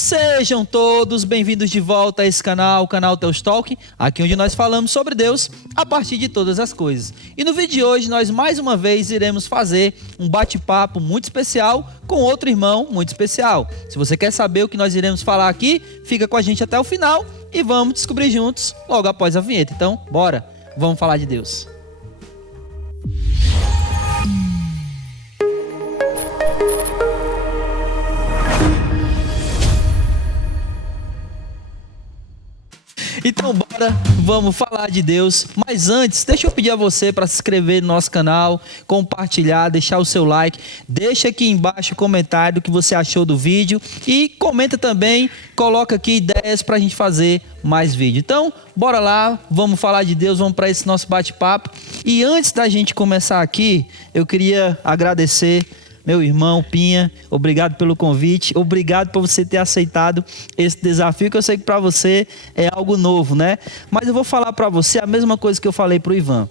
Sejam todos bem-vindos de volta a esse canal, o canal Teus Talk, aqui onde nós falamos sobre Deus a partir de todas as coisas. E no vídeo de hoje nós mais uma vez iremos fazer um bate-papo muito especial com outro irmão muito especial. Se você quer saber o que nós iremos falar aqui, fica com a gente até o final e vamos descobrir juntos logo após a vinheta. Então, bora, vamos falar de Deus. Então bora, vamos falar de Deus. Mas antes, deixa eu pedir a você para se inscrever no nosso canal, compartilhar, deixar o seu like. Deixa aqui embaixo o comentário do que você achou do vídeo. E comenta também, coloca aqui ideias para a gente fazer mais vídeo. Então, bora lá, vamos falar de Deus, vamos para esse nosso bate-papo. E antes da gente começar aqui, eu queria agradecer meu irmão Pinha, obrigado pelo convite, obrigado por você ter aceitado esse desafio, que eu sei que para você é algo novo, né? Mas eu vou falar para você a mesma coisa que eu falei para o Ivan.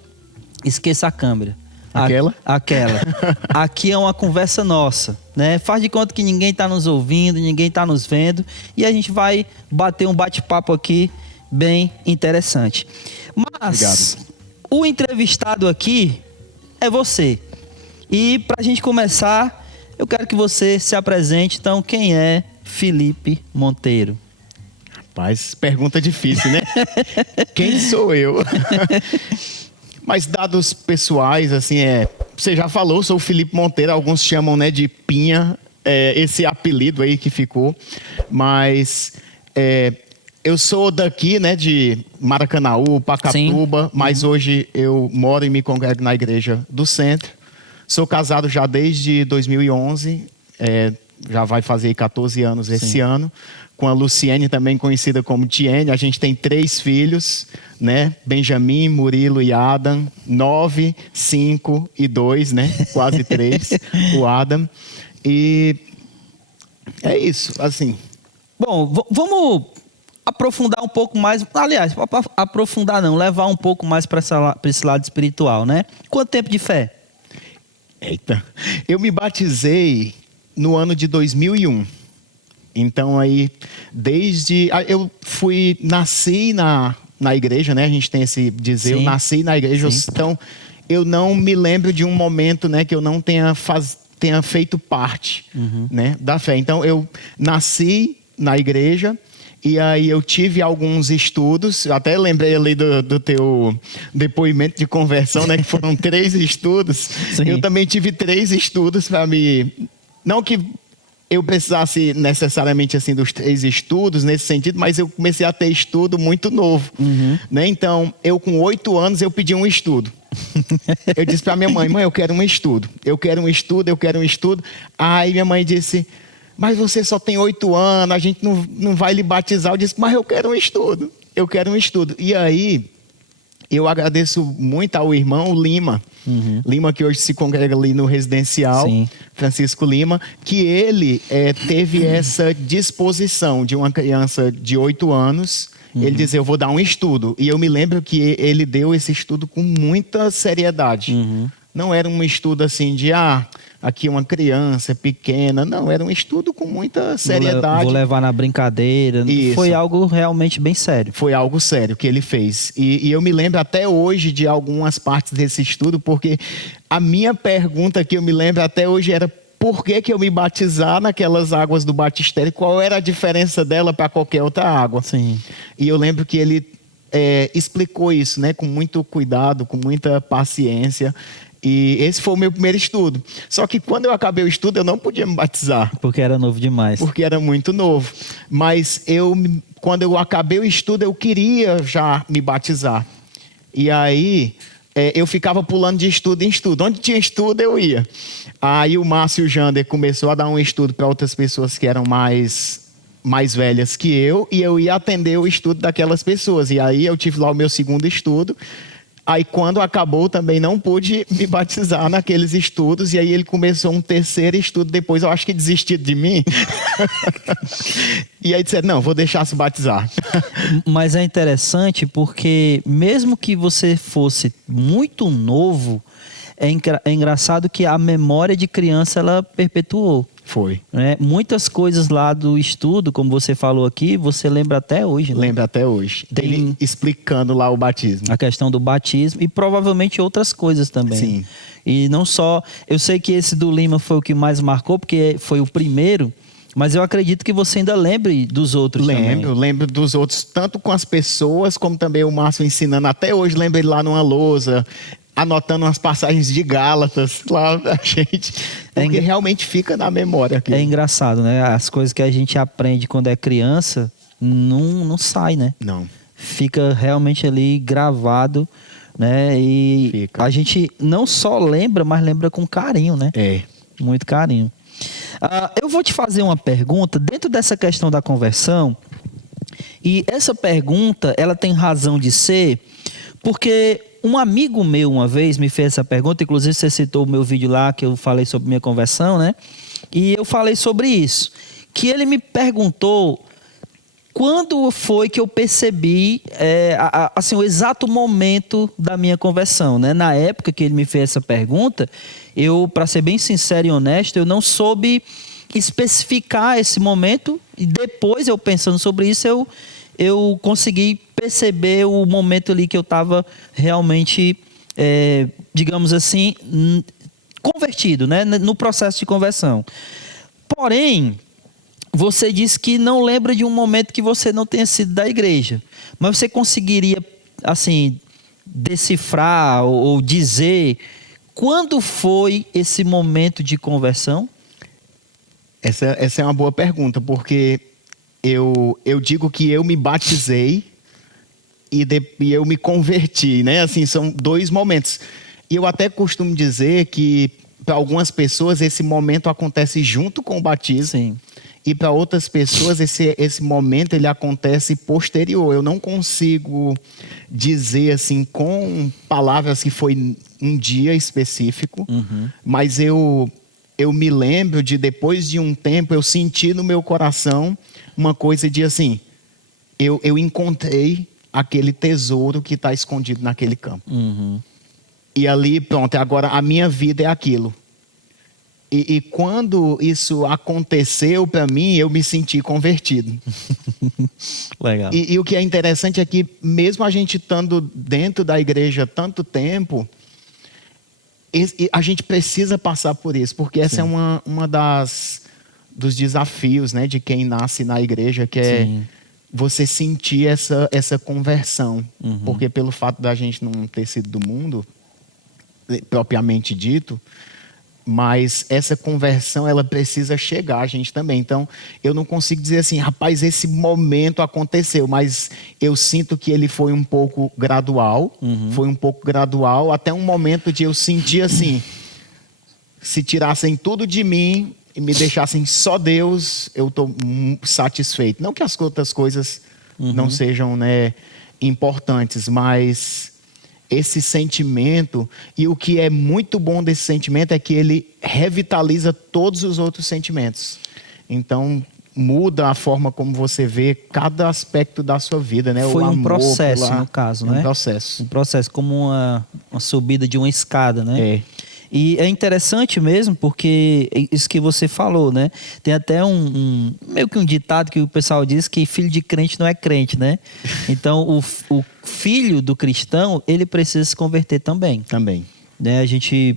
Esqueça a câmera. Aquela? Aquela. Aqui é uma conversa nossa, né? Faz de conta que ninguém está nos ouvindo, ninguém está nos vendo, e a gente vai bater um bate-papo aqui bem interessante. Mas obrigado. O entrevistado aqui é você. E para a gente começar, eu quero que você se apresente. Então, quem é Felipe Monteiro? Rapaz, pergunta difícil, né? Quem sou eu? Mas dados pessoais, assim, você já falou, sou o Felipe Monteiro, alguns chamam, né, de Pinha, esse apelido aí que ficou. Mas eu sou daqui, né, de Maracanaú, Pacatuba, sim. Mas hoje eu moro e me congrego na Igreja do Centro. Sou casado já desde 2011, já vai fazer 14 anos esse ano, com a Luciene, também conhecida como Tiene. A gente tem 3 filhos, né? Benjamin, Murilo e Adam, 9, 5 e 2, né? Quase 3, o Adam. E é isso, assim. Bom, vamos aprofundar um pouco mais, aliás, aprofundar não, levar um pouco mais para esse lado espiritual, né? Quanto tempo de fé? Eita, eu me batizei no ano de 2001. Então aí, eu nasci na igreja, né? A gente tem esse dizer, eu nasci na igreja. Sim. Então, eu não me lembro de um momento, né, que eu não tenha feito parte, né, da fé. Então, eu nasci na igreja. E aí eu tive alguns estudos, eu até lembrei ali do teu depoimento de conversão, né? Que foram 3 estudos. Sim. Eu também tive 3 estudos para me... Não que eu precisasse necessariamente assim dos 3 estudos nesse sentido, mas eu comecei a ter estudo muito novo. Né? Então, eu com 8 anos, eu pedi um estudo. Eu disse para minha mãe, eu quero um estudo. Eu quero um estudo. Aí minha mãe disse... Mas você só tem 8 anos, a gente não vai lhe batizar. Eu disse, mas eu quero um estudo. E aí, eu agradeço muito ao irmão Lima. Lima, que hoje se congrega ali no residencial, sim. Francisco Lima, que ele teve essa disposição de uma criança de 8 anos. Ele disse, eu vou dar um estudo. E eu me lembro que ele deu esse estudo com muita seriedade. Não era um estudo assim de... aqui uma criança pequena. Não, era um estudo com muita seriedade. Vou levar na brincadeira. Isso. Foi algo realmente bem sério. Foi algo sério que ele fez. E eu me lembro até hoje de algumas partes desse estudo, porque a minha pergunta que eu me lembro até hoje era por que eu me batizar naquelas águas do batistério? Qual era a diferença dela para qualquer outra água? Sim. E eu lembro que ele explicou isso, né, com muito cuidado, com muita paciência. E esse foi o meu primeiro estudo. Só que quando eu acabei o estudo, eu não podia me batizar. Porque era novo demais. Porque era muito novo. Mas quando eu acabei o estudo, eu queria já me batizar. E aí, eu ficava pulando de estudo em estudo. Onde tinha estudo, eu ia. Aí o Márcio Jander começou a dar um estudo para outras pessoas que eram mais velhas que eu. E eu ia atender o estudo daquelas pessoas. E aí eu tive lá o meu segundo estudo. Aí, quando acabou, também não pude me batizar naqueles estudos. E aí, ele começou um terceiro estudo depois. Eu acho que desistiu de mim. E aí, disseram, não, vou deixar se batizar. Mas é interessante porque, mesmo que você fosse muito novo, é engraçado que a memória de criança, ela perpetuou. Foi. né? Muitas coisas lá do estudo, como você falou aqui, você lembra até hoje, né? Lembro até hoje. Tem- Ele explicando lá o batismo. A questão do batismo e provavelmente outras coisas também. Sim. E não só... Eu sei que esse do Lima foi o que mais marcou, porque foi o primeiro, mas eu acredito que você ainda lembre dos outros também. Lembro dos outros, tanto com as pessoas, como também o Márcio ensinando. Até hoje lembro ele lá numa lousa, anotando umas passagens de Gálatas lá da gente. Porque realmente fica na memória aqui. É engraçado, né? As coisas que a gente aprende quando é criança não sai, né? Não. Fica realmente ali gravado, né? E Fica. a gente não só lembra, mas lembra com carinho, né? É. Muito carinho. Eu vou te fazer uma pergunta dentro dessa questão da conversão. E essa pergunta, ela tem razão de ser, porque um amigo meu uma vez me fez essa pergunta, inclusive você citou o meu vídeo lá que eu falei sobre minha conversão, né? E eu falei sobre isso, que ele me perguntou quando foi que eu percebi assim, o exato momento da minha conversão, né? Na época que ele me fez essa pergunta, eu, para ser bem sincero e honesto, eu não soube especificar esse momento, e depois eu pensando sobre isso, eu consegui perceber o momento ali que eu estava realmente, digamos assim, convertido, né? No processo de conversão. Porém, você disse que não lembra de um momento que você não tenha sido da igreja. Mas você conseguiria, assim, decifrar ou dizer quando foi esse momento de conversão? Essa é uma boa pergunta, porque eu digo que eu me batizei e eu me converti, né? Assim, são dois momentos. E eu até costumo dizer que, para algumas pessoas, esse momento acontece junto com o batismo. Sim. E para outras pessoas, esse momento ele acontece posterior. Eu não consigo dizer assim com palavras que foi um dia específico, mas eu me lembro de, depois de um tempo, eu senti no meu coração uma coisa de assim, eu encontrei aquele tesouro que está escondido naquele campo. E ali, pronto, agora a minha vida é aquilo. E quando isso aconteceu para mim, eu me senti convertido. Legal. E o que é interessante é que, mesmo a gente estando dentro da igreja tanto tempo, a gente precisa passar por isso, porque essa é uma dos desafios, né, de quem nasce na igreja, que é você sentir essa conversão. Porque pelo fato da gente não ter sido do mundo, propriamente dito, mas essa conversão, ela precisa chegar a gente também. Então, eu não consigo dizer assim, rapaz, esse momento aconteceu, mas eu sinto que ele foi um pouco gradual. Foi um pouco gradual, até um momento de eu sentir assim, se tirassem tudo de mim e me deixassem só Deus, eu estou satisfeito. Não que as outras coisas não sejam, né, importantes, mas esse sentimento, e o que é muito bom desse sentimento é que ele revitaliza todos os outros sentimentos. Então, muda a forma como você vê cada aspecto da sua vida, né? Foi o um amor processo, no caso, né? Um processo. Um processo, como uma subida de uma escada, né? É. E é interessante mesmo, porque isso que você falou, né? Tem até meio que um ditado que o pessoal diz que filho de crente não é crente, né? Então, o filho do cristão, ele precisa se converter também. Também. Né? A gente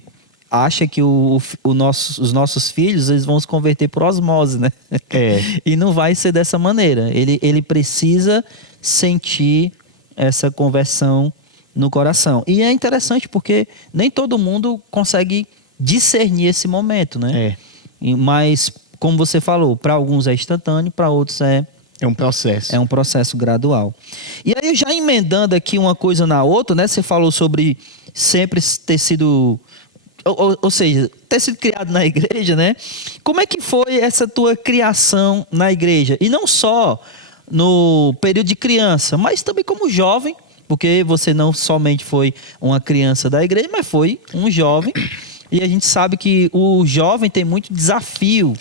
acha que os nossos filhos, eles vão se converter por osmose, né? É. E não vai ser dessa maneira. Ele precisa sentir essa conversão no coração. E é interessante porque nem todo mundo consegue discernir esse momento, né? Mas, como você falou, para alguns é instantâneo, para outros é um processo. É um processo gradual. E aí, já emendando aqui uma coisa na outra, né? Você falou sobre sempre ter sido... Ou seja, ter sido criado na igreja, né? Como é que foi essa tua criação na igreja? E não só no período de criança, mas também como jovem, porque você não somente foi uma criança da igreja, mas foi um jovem. E a gente sabe que o jovem tem muito desafio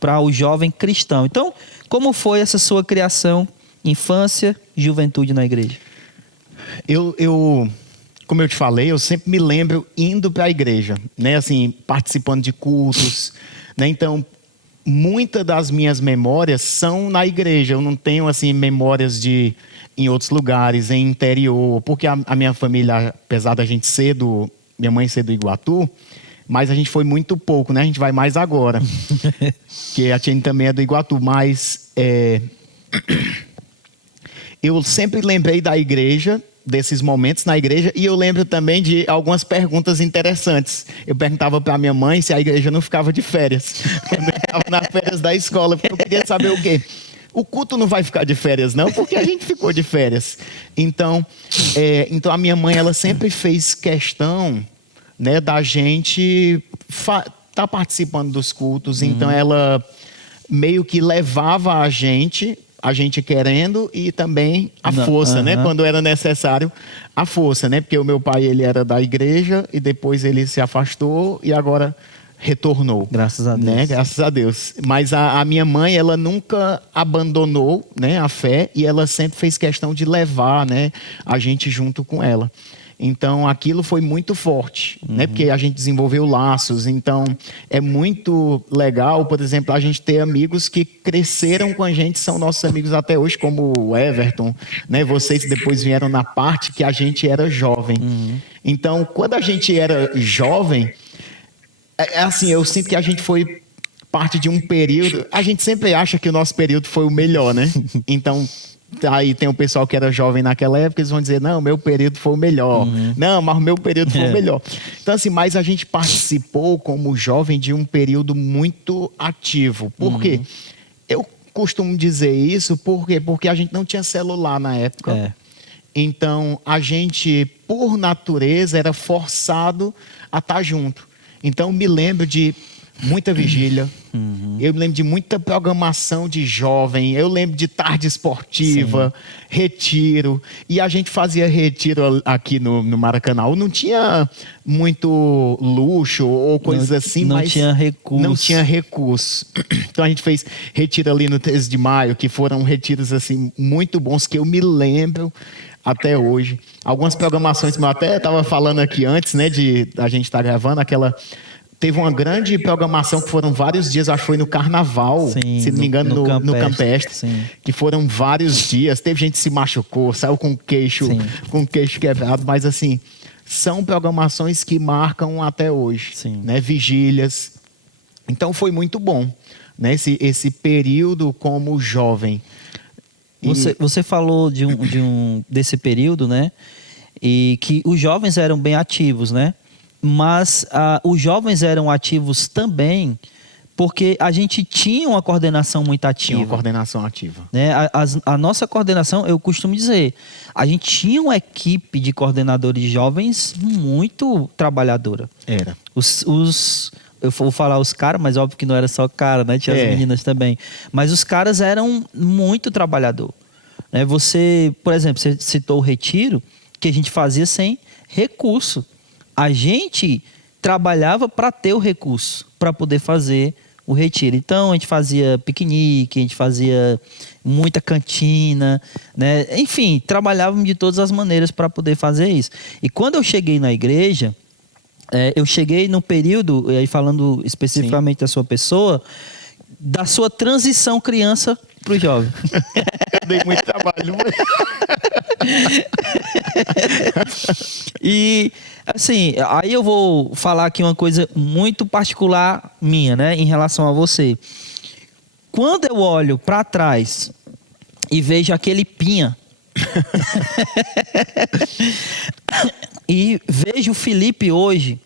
para o jovem cristão. Então, como foi essa sua criação, infância, juventude na igreja? Como eu te falei, eu sempre me lembro indo para a igreja, né? Assim, participando de cultos, né? Então, muitas das minhas memórias são na igreja. Eu não tenho, assim, memórias de em outros lugares, em interior. Porque a minha família, apesar da gente ser minha mãe ser do Iguatu, mas a gente foi muito pouco, né? A gente vai mais agora. Porque a Tiene também é do Iguatu, mas eu sempre lembrei da igreja, desses momentos na igreja, e eu lembro também de algumas perguntas interessantes. Eu perguntava para minha mãe se a igreja não ficava de férias, quando eu estava nas férias da escola, porque eu queria saber o quê? O culto não vai ficar de férias, não, porque a gente ficou de férias. Então a minha mãe, ela sempre fez questão, né, da gente tá participando dos cultos. Então ela meio que levava a gente querendo e também a força, né, quando era necessário a força, né, porque o meu pai, ele era da igreja e depois ele se afastou e agora retornou. Graças a Deus. Né? Graças a Deus. Mas a minha mãe, ela nunca abandonou, né, a fé, e ela sempre fez questão de levar, né, a gente junto com ela. Então, aquilo foi muito forte, né? Porque a gente desenvolveu laços. Então, é muito legal, por exemplo, a gente ter amigos que cresceram com a gente, são nossos amigos até hoje, como o Everton, né? Vocês depois vieram na parte que a gente era jovem. Então, quando a gente era jovem, assim, eu sinto que a gente foi parte de um período... A gente sempre acha que o nosso período foi o melhor, né? Então... Aí tem o pessoal que era jovem naquela época, eles vão dizer, não, meu período foi o melhor. Não, mas o meu período foi o melhor. Então, assim, mas a gente participou como jovem de um período muito ativo. Por quê? Eu costumo dizer isso porque a gente não tinha celular na época. Então, a gente, por natureza, era forçado a estar junto. Então, me lembro de muita vigília. Eu me lembro de muita programação de jovem. Eu lembro de tarde esportiva, retiro. E a gente fazia retiro aqui no Maracanã. Não tinha muito luxo ou coisas assim, não mas tinha recurso. Não tinha recurso. Então a gente fez retiro ali no 13 de maio, que foram retiros assim muito bons, que eu me lembro até hoje. Algumas programações, como eu até estava falando aqui antes, né, de a gente estar gravando aquela... Teve uma grande programação que foram vários dias, acho que foi no Carnaval, se não me engano, no Campestre, que foram vários dias. Teve gente que se machucou, saiu com o queixo quebrado, mas assim, são programações que marcam até hoje, né? Vigílias. Então foi muito bom, né? Esse período como jovem. Você falou desse período, né? E que os jovens eram bem ativos, né? Mas os jovens eram ativos também porque a gente tinha uma coordenação muito ativa. Tinha uma coordenação ativa. Né? A nossa coordenação, eu costumo dizer, a gente tinha uma equipe de coordenadores jovens muito trabalhadora. Era. Eu vou falar os caras, mas óbvio que não era só cara, né? Tinha as meninas também. Mas os caras eram muito trabalhador. Né? Você, por exemplo, você citou o retiro, que a gente fazia sem recurso. A gente trabalhava para ter o recurso, para poder fazer o retiro. Então, a gente fazia piquenique, a gente fazia muita cantina, né? Enfim, trabalhávamos de todas as maneiras para poder fazer isso. E quando eu cheguei na igreja, eu cheguei num período, aí falando especificamente da sua pessoa, da sua transição criança para o jovem. Eu dei muito trabalho. E, assim, aí eu vou falar aqui uma coisa muito particular minha, né, em relação a você. Quando eu olho para trás e vejo aquele Pinha e vejo o Felipe hoje,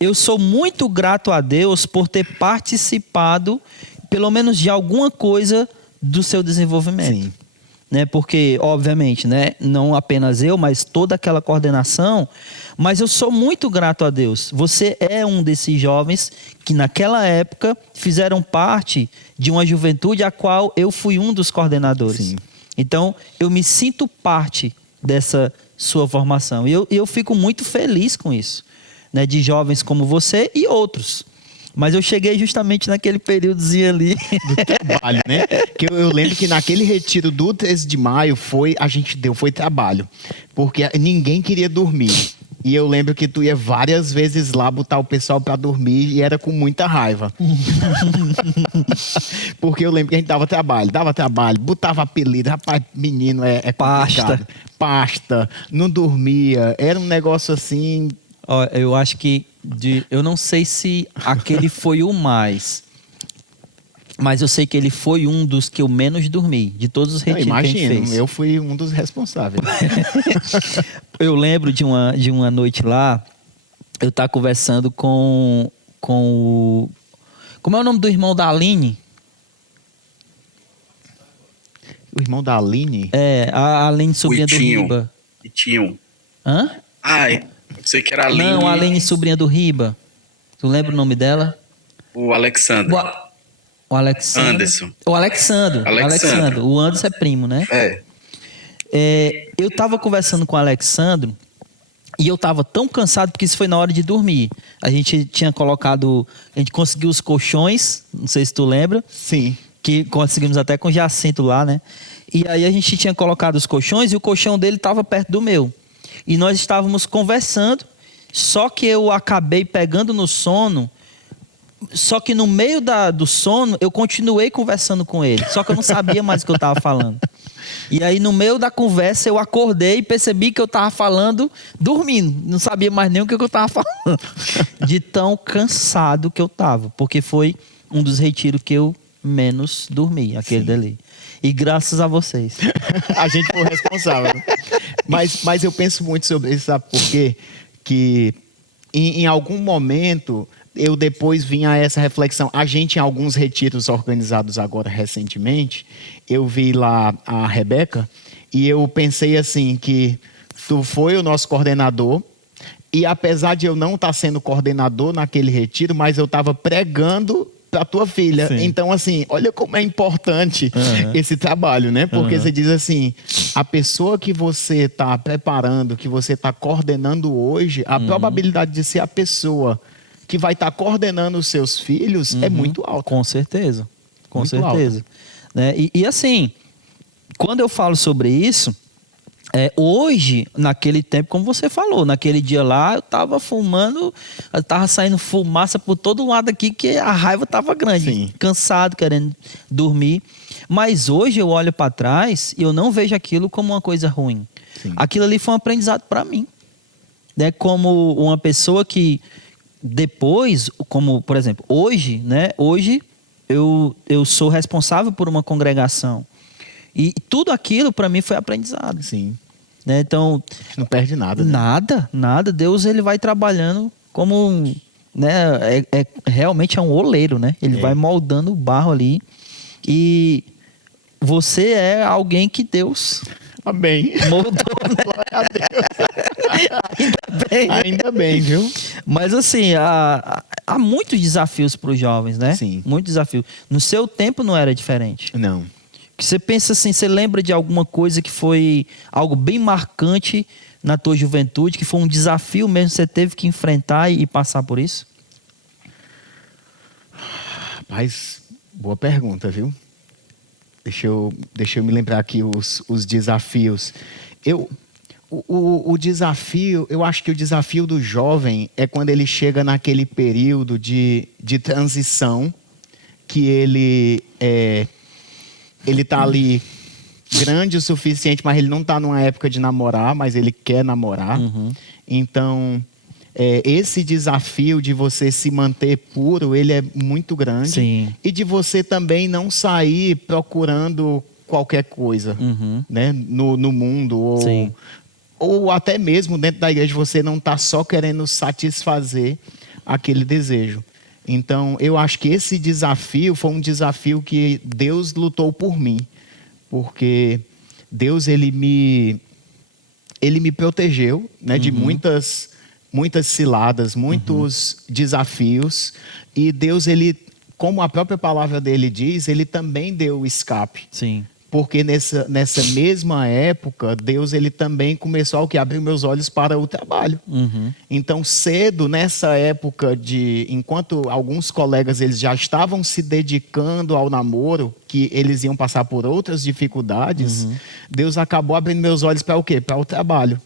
eu sou muito grato a Deus por ter participado, pelo menos de alguma coisa do seu desenvolvimento. Sim. Né? Porque, obviamente, né, não apenas eu, mas toda aquela coordenação, mas eu sou muito grato a Deus. Você é um desses jovens que naquela época fizeram parte de uma juventude a qual eu fui um dos coordenadores. Sim. Então, eu me sinto parte dessa sua formação. E eu fico muito feliz com isso, né, de jovens como você e outros. Mas eu cheguei justamente naquele períodozinho ali. Do trabalho, né? Que eu lembro que naquele retiro do 13 de maio foi trabalho. Porque ninguém queria dormir. E eu lembro que tu ia várias vezes lá botar o pessoal pra dormir e era com muita raiva. Porque eu lembro que a gente dava trabalho, botava apelido. Rapaz, menino, é complicado. Pasta, não dormia. Era um negócio assim... Ó, eu acho que... eu não sei se aquele foi o mais... Mas eu sei que ele foi um dos que eu menos dormi, de todos os retiros que a gente fez. Eu fui um dos responsáveis. Eu lembro de uma noite lá, eu estava conversando com o... Como é o nome do irmão da Aline? O irmão da Aline? É, a Aline, sobrinha do Riba. Itinho. Hã? Eu sei que era a Aline. Não, a Aline, sobrinha do Riba. Tu lembra o nome dela? O Alexandre. O Alexandre. Anderson. O Alexandre. O Anderson é primo, né? Eu tava conversando com o Alexandre e eu tava tão cansado porque isso foi na hora de dormir. A gente conseguiu os colchões, não sei se tu lembra. Sim. Que conseguimos até com o Jacinto lá, né? E aí a gente tinha colocado os colchões e o colchão dele tava perto do meu. E nós estávamos conversando, só que eu acabei pegando no sono. Só que no meio do sono, eu continuei conversando com ele. Só que eu não sabia mais o que eu estava falando. E aí, no meio da conversa, eu acordei e percebi que eu estava falando dormindo. Não sabia mais nem o que eu estava falando. De tão cansado que eu estava. Porque foi um dos retiros que eu menos dormi, aquele dali. E graças a vocês. A gente foi responsável. Mas eu penso muito sobre isso, sabe por quê? Que em algum momento... Eu depois vim a essa reflexão. A gente, em alguns retiros organizados agora recentemente, eu vi lá a Rebeca e eu pensei assim que tu foi o nosso coordenador e apesar de eu não estar sendo coordenador naquele retiro, mas eu estava pregando para tua filha. Sim. Então, assim, olha como é importante esse trabalho, né? Porque você diz assim, a pessoa que você está preparando, que você está coordenando hoje, a probabilidade de ser a pessoa... que vai estar coordenando os seus filhos é muito alto. Com certeza. Com muito certeza. Né? E assim, quando eu falo sobre isso, hoje, naquele tempo, como você falou, naquele dia lá, eu estava fumando, estava saindo fumaça por todo lado aqui, que a raiva estava grande. Sim. Cansado, querendo dormir. Mas hoje eu olho para trás e eu não vejo aquilo como uma coisa ruim. Sim. Aquilo ali foi um aprendizado para mim. Né? Como uma pessoa que... Depois, como, por exemplo, hoje, né? Hoje eu sou responsável por uma congregação. E tudo aquilo, para mim, foi aprendizado. Sim. Né? Então... não perde nada. Né? Nada. Deus, ele vai trabalhando como... né? Realmente é um oleiro, né? Ele vai moldando o barro ali. E você é alguém que Deus... Amém. Moldou, né? Glória a Deus. Ainda bem, viu? Mas assim, há muitos desafios para os jovens, né? Sim. Muitos desafios. No seu tempo não era diferente. Não. Que você pensa assim, você lembra de alguma coisa que foi algo bem marcante na tua juventude, que foi um desafio mesmo que você teve que enfrentar e passar por isso? Rapaz, boa pergunta, viu? Deixa eu me lembrar aqui os desafios. O desafio, eu acho que o desafio do jovem é quando ele chega naquele período de transição, que ele está ali grande o suficiente, mas ele não está numa época de namorar, mas ele quer namorar. Então, esse desafio de você se manter puro, ele é muito grande. Sim. E de você também não sair procurando qualquer coisa, né? no mundo. Ou até mesmo dentro da igreja você não está só querendo satisfazer aquele desejo. Então, eu acho que esse desafio foi um desafio que Deus lutou por mim. Porque Deus, ele me protegeu, né, de muitas ciladas, muitos desafios. E Deus, ele, como a própria palavra dele diz, ele também deu o escape. Sim. Porque nessa mesma época, Deus, ele também começou a abrir meus olhos para o trabalho. Então, cedo, nessa época, enquanto alguns colegas eles já estavam se dedicando ao namoro, que eles iam passar por outras dificuldades, Deus acabou abrindo meus olhos para o quê? Para o trabalho.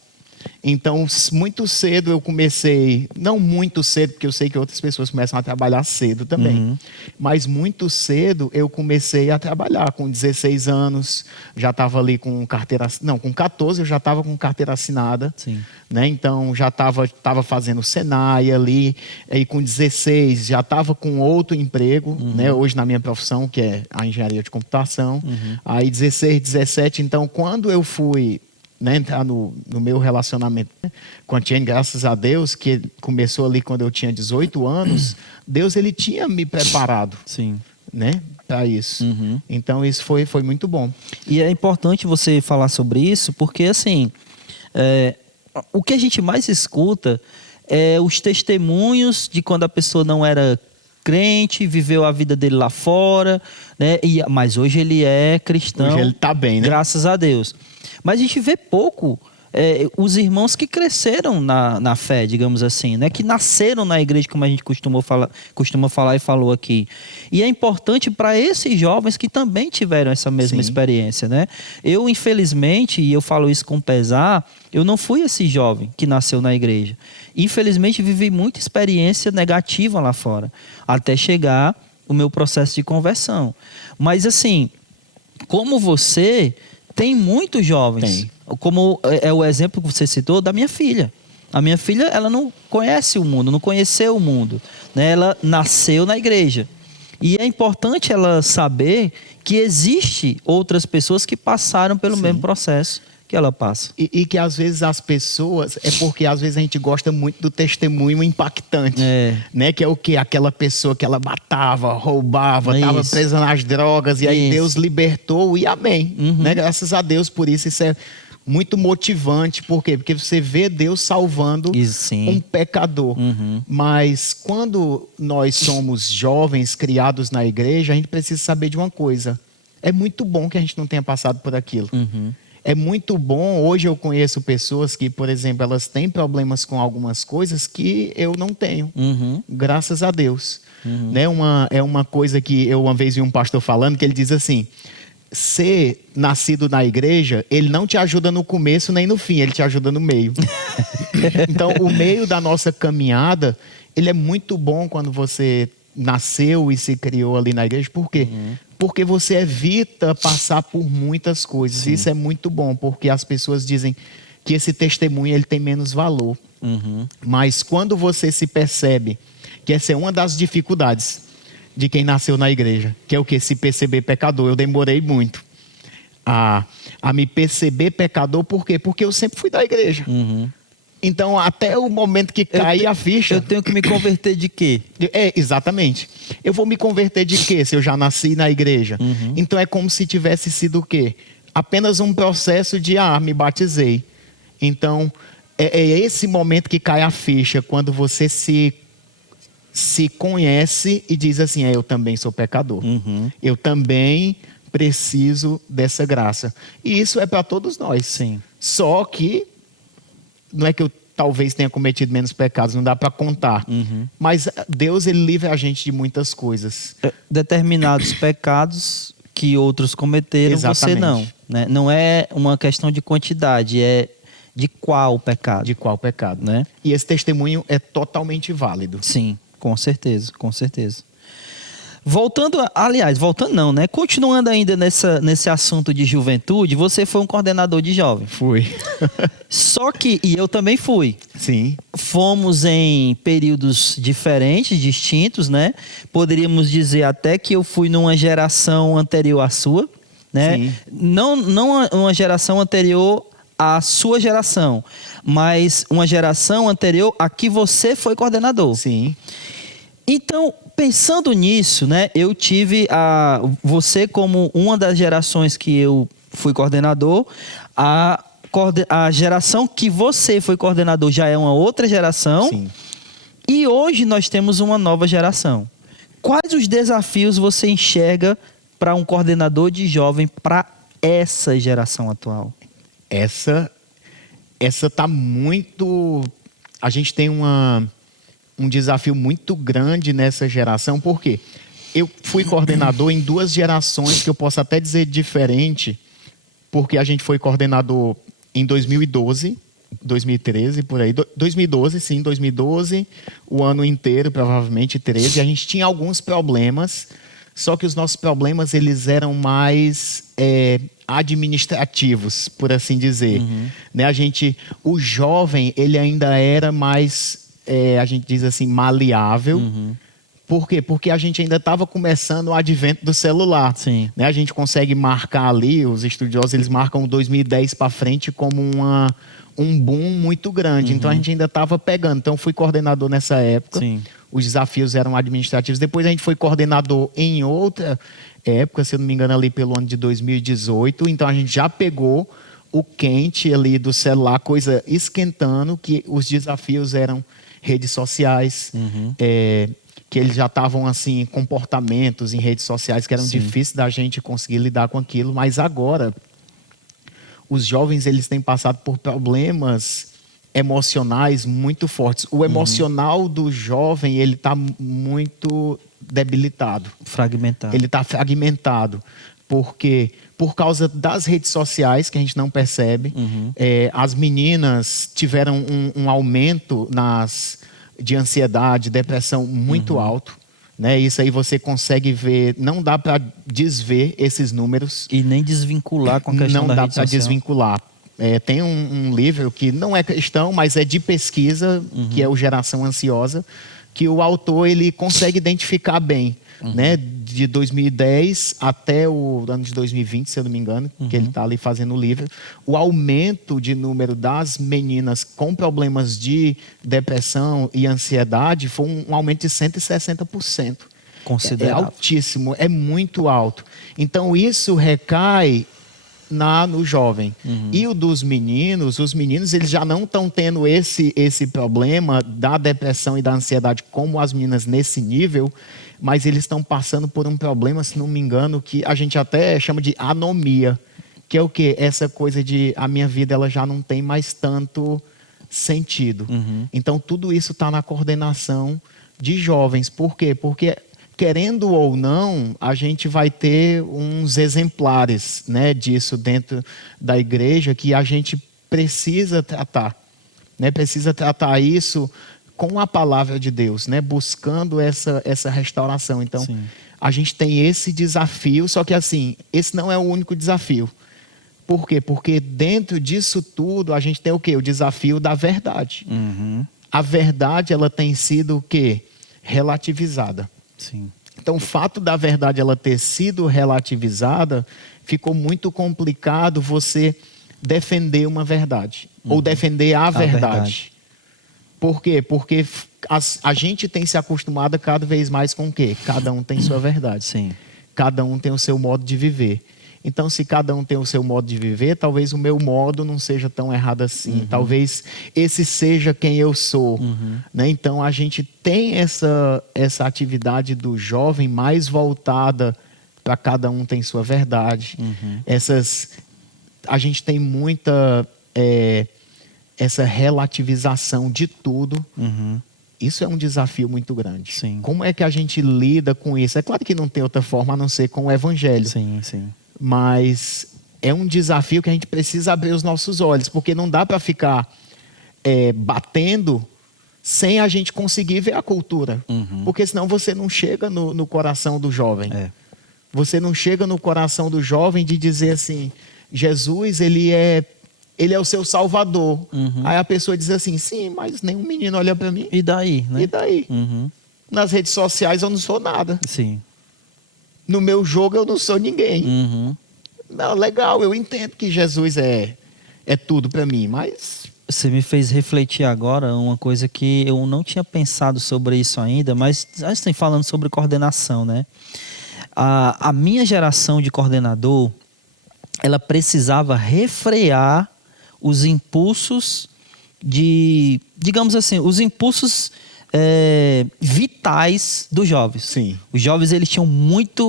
Então, muito cedo eu comecei, não muito cedo, porque eu sei que outras pessoas começam a trabalhar cedo também, mas muito cedo eu comecei a trabalhar. Com 16 anos, já estava ali com carteira, não, com 14 eu já estava com carteira assinada, Sim. né? Então, já estava fazendo Senai ali, e com 16 já estava com outro emprego, né? Hoje na minha profissão, que é a engenharia de computação. Aí 16, 17, então quando eu fui, né, entrar no meu relacionamento, né, com a Tiene, graças a Deus, que começou ali quando eu tinha 18 anos, Deus ele tinha me preparado, Sim. né, para isso. Então isso foi muito bom. E é importante você falar sobre isso, porque assim, o que a gente mais escuta é os testemunhos de quando a pessoa não era crente, viveu a vida dele lá fora, né? Mas hoje ele é cristão. Hoje ele tá bem, né? Graças a Deus. Mas a gente vê pouco os irmãos que cresceram na fé, digamos assim, né? Que nasceram na igreja, como a gente costuma falar e falou aqui. E é importante para esses jovens que também tiveram essa mesma experiência, né? Eu, infelizmente, e eu falo isso com pesar, eu não fui esse jovem que nasceu na igreja. Infelizmente, vivi muita experiência negativa lá fora, até chegar o meu processo de conversão. Mas assim, como você, tem muitos jovens. Tem. Como é o exemplo que você citou da minha filha. A minha filha, ela não conhece o mundo, não conheceu o mundo, né? Ela nasceu na igreja. E é importante ela saber que existe outras pessoas que passaram pelo mesmo processo que ela passa. E que às vezes as pessoas, é porque às vezes a gente gosta muito do testemunho impactante, né? Que é o quê? Aquela pessoa que ela matava, roubava, estava presa nas drogas, e aí Deus libertou, e amém. Né? Graças a Deus por isso, isso é muito motivante. Por quê? Porque você vê Deus salvando um pecador. Mas quando nós somos jovens, criados na igreja, a gente precisa saber de uma coisa. É muito bom que a gente não tenha passado por aquilo. É muito bom. Hoje eu conheço pessoas que, por exemplo, elas têm problemas com algumas coisas que eu não tenho. Graças a Deus. Né? É uma coisa que eu uma vez vi um pastor falando, que ele diz assim: ser nascido na igreja, ele não te ajuda no começo nem no fim, ele te ajuda no meio. Então, o meio da nossa caminhada, ele é muito bom quando você nasceu e se criou ali na igreja. Por quê? Porque você evita passar por muitas coisas. Isso é muito bom, porque as pessoas dizem que esse testemunho ele tem menos valor. Mas quando você se percebe que essa é uma das dificuldades de quem nasceu na igreja, que é o que? Se perceber pecador. Eu demorei muito a me perceber pecador. Por quê? Porque eu sempre fui da igreja. Então, até o momento que cai a ficha... Eu tenho que me converter de quê? Exatamente. Eu vou me converter de quê se eu já nasci na igreja? Então, é como se tivesse sido o quê? Apenas um processo de, me batizei. Então, é esse momento que cai a ficha, quando você se conhece e diz assim: eu também sou pecador. Eu também preciso dessa graça. E isso é para todos nós. Sim. Só que não é que eu talvez tenha cometido menos pecados, não dá para contar. Mas Deus, ele livra a gente de muitas coisas. Determinados pecados que outros cometeram, exatamente, você não. Né? Não é uma questão de quantidade, é de qual pecado. De qual pecado. Né? E esse testemunho é totalmente válido. Sim, com certeza, com certeza. Voltando não, né? Continuando ainda nesse assunto de juventude, você foi um coordenador de jovem. Fui. Só que, e eu também fui. Sim. Fomos em períodos diferentes, distintos, né? Poderíamos dizer até que eu fui numa geração anterior à sua, né? Sim. Não uma geração anterior à sua geração, mas uma geração anterior a que você foi coordenador. Sim. Então, pensando nisso, né, eu tive você como uma das gerações que eu fui coordenador, a geração que você foi coordenador já é uma outra geração. Sim. E hoje nós temos uma nova geração. Quais os desafios você enxerga para um coordenador de jovem para essa geração atual? Essa tá muito... A gente tem um desafio muito grande nessa geração. Por quê? Eu fui coordenador em duas gerações que eu posso até dizer diferente, porque a gente foi coordenador em 2012, 2013, por aí. 2012, sim, 2012, o ano inteiro, provavelmente 13. A gente tinha alguns problemas, só que os nossos problemas eles eram mais administrativos, por assim dizer. Né? O jovem, ele ainda era mais, a gente diz assim, maleável. Por quê? Porque a gente ainda estava começando o advento do celular. Sim. Né? A gente consegue marcar ali, os estudiosos eles marcam 2010 para frente como um boom muito grande. Então a gente ainda estava pegando. Então fui coordenador nessa época. Sim. Os desafios eram administrativos. Depois a gente foi coordenador em outra época, se eu não me engano, ali pelo ano de 2018. Então a gente já pegou o quente ali do celular, coisa esquentando, que os desafios eram redes sociais, que eles já estavam assim, comportamentos em redes sociais que eram difíceis da gente conseguir lidar com aquilo, mas agora os jovens eles têm passado por problemas emocionais muito fortes. O emocional do jovem ele está muito debilitado, Fragmentado. ele está fragmentado. Porque por causa das redes sociais, que a gente não percebe, as meninas tiveram um aumento de ansiedade, depressão muito alto. Né? Isso aí você consegue ver, não dá para desver esses números. E nem desvincular com a questão da rede social. Não dá para desvincular. Tem um livro que não é cristão, mas é de pesquisa, que é o Geração Ansiosa, que o autor ele consegue identificar bem. Né, de 2010 até o ano de 2020, se eu não me engano, que ele está ali fazendo o livro, o aumento de número das meninas com problemas de depressão e ansiedade foi um aumento de 160%. Considerável. É altíssimo, é muito alto. Então isso recai no jovem. E o dos meninos, os meninos eles já não estão tendo esse problema da depressão e da ansiedade como as meninas nesse nível, mas eles estão passando por um problema, se não me engano, que a gente até chama de anomia, que é o quê? Essa coisa de a minha vida ela já não tem mais tanto sentido. Então tudo isso está na coordenação de jovens. Por quê? Porque querendo ou não, a gente vai ter uns exemplares, né, disso dentro da igreja que a gente precisa tratar. Né? Precisa tratar isso com a palavra de Deus, né? Buscando essa restauração. Então, a gente tem esse desafio, só que assim, esse não é o único desafio. Por quê? Porque dentro disso tudo, a gente tem o quê? O desafio da verdade. A verdade, ela tem sido o quê? Relativizada. Sim. Então, o fato da verdade ela ter sido relativizada, ficou muito complicado você defender uma verdade. Ou defender a verdade. Por quê? Porque a gente tem se acostumado cada vez mais com o quê? Cada um tem sua verdade. Sim. Cada um tem o seu modo de viver. Então, se cada um tem o seu modo de viver, talvez o meu modo não seja tão errado assim. Talvez esse seja quem eu sou. Né? Então, a gente tem essa atividade do jovem mais voltada para cada um tem sua verdade. A gente tem muita essa relativização de tudo. Isso é um desafio muito grande. Sim. Como é que a gente lida com isso? É claro que não tem outra forma a não ser com o evangelho. Sim, sim. Mas é um desafio que a gente precisa abrir os nossos olhos, porque não dá para ficar batendo sem a gente conseguir ver a cultura. Porque senão você não chega no coração do jovem. Você não chega no coração do jovem de dizer assim, Jesus, ele é o seu salvador. Aí a pessoa diz assim, sim, mas nenhum menino olha para mim. E daí, né? E daí? Nas redes sociais eu não sou nada. Sim. No meu jogo eu não sou ninguém. Não, legal, eu entendo que Jesus é tudo para mim, mas... Você me fez refletir agora uma coisa que eu não tinha pensado sobre isso ainda, mas a gente tem falando sobre coordenação, né? A minha geração de coordenador, ela precisava refrear os impulsos digamos assim, os impulsos vitais dos jovens. Sim. Os jovens, eles tinham muita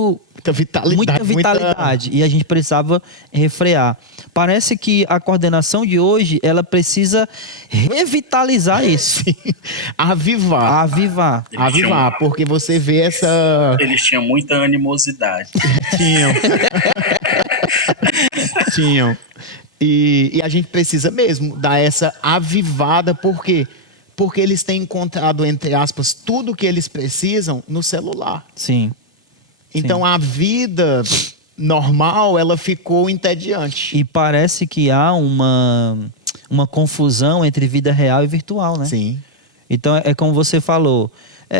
vitalidade e a gente precisava refrear. Parece que a coordenação de hoje, ela precisa revitalizar isso. Sim. Avivar, porque você vê essa... Eles tinham muita animosidade. Tinham. E a gente precisa mesmo dar essa avivada, por quê? Porque eles têm encontrado, entre aspas, tudo que eles precisam no celular. Sim. Então a vida normal, ela ficou entediante. E parece que há uma confusão entre vida real e virtual, né? Sim. Então é como você falou,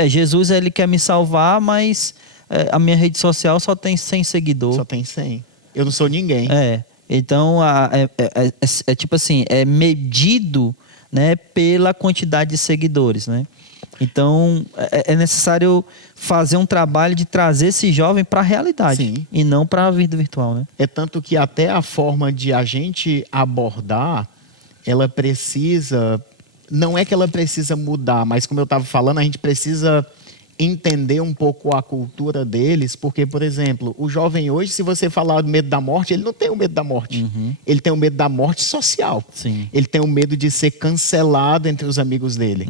Jesus ele quer me salvar, mas a minha rede social só tem 100 seguidores. Só tem 100. Eu não sou ninguém. Então é tipo assim, é medido, né, pela quantidade de seguidores, né? Então é necessário fazer um trabalho de trazer esse jovem para a realidade. Sim. E não para a vida virtual, né? É tanto que até a forma de a gente abordar, ela precisa... Não é que ela precisa mudar, mas como eu estava falando, a gente precisa entender um pouco a cultura deles, porque, por exemplo, o jovem hoje, se você falar do medo da morte, ele não tem o medo da morte. Ele tem o medo da morte social. Sim. Ele tem o medo de ser cancelado entre os amigos dele.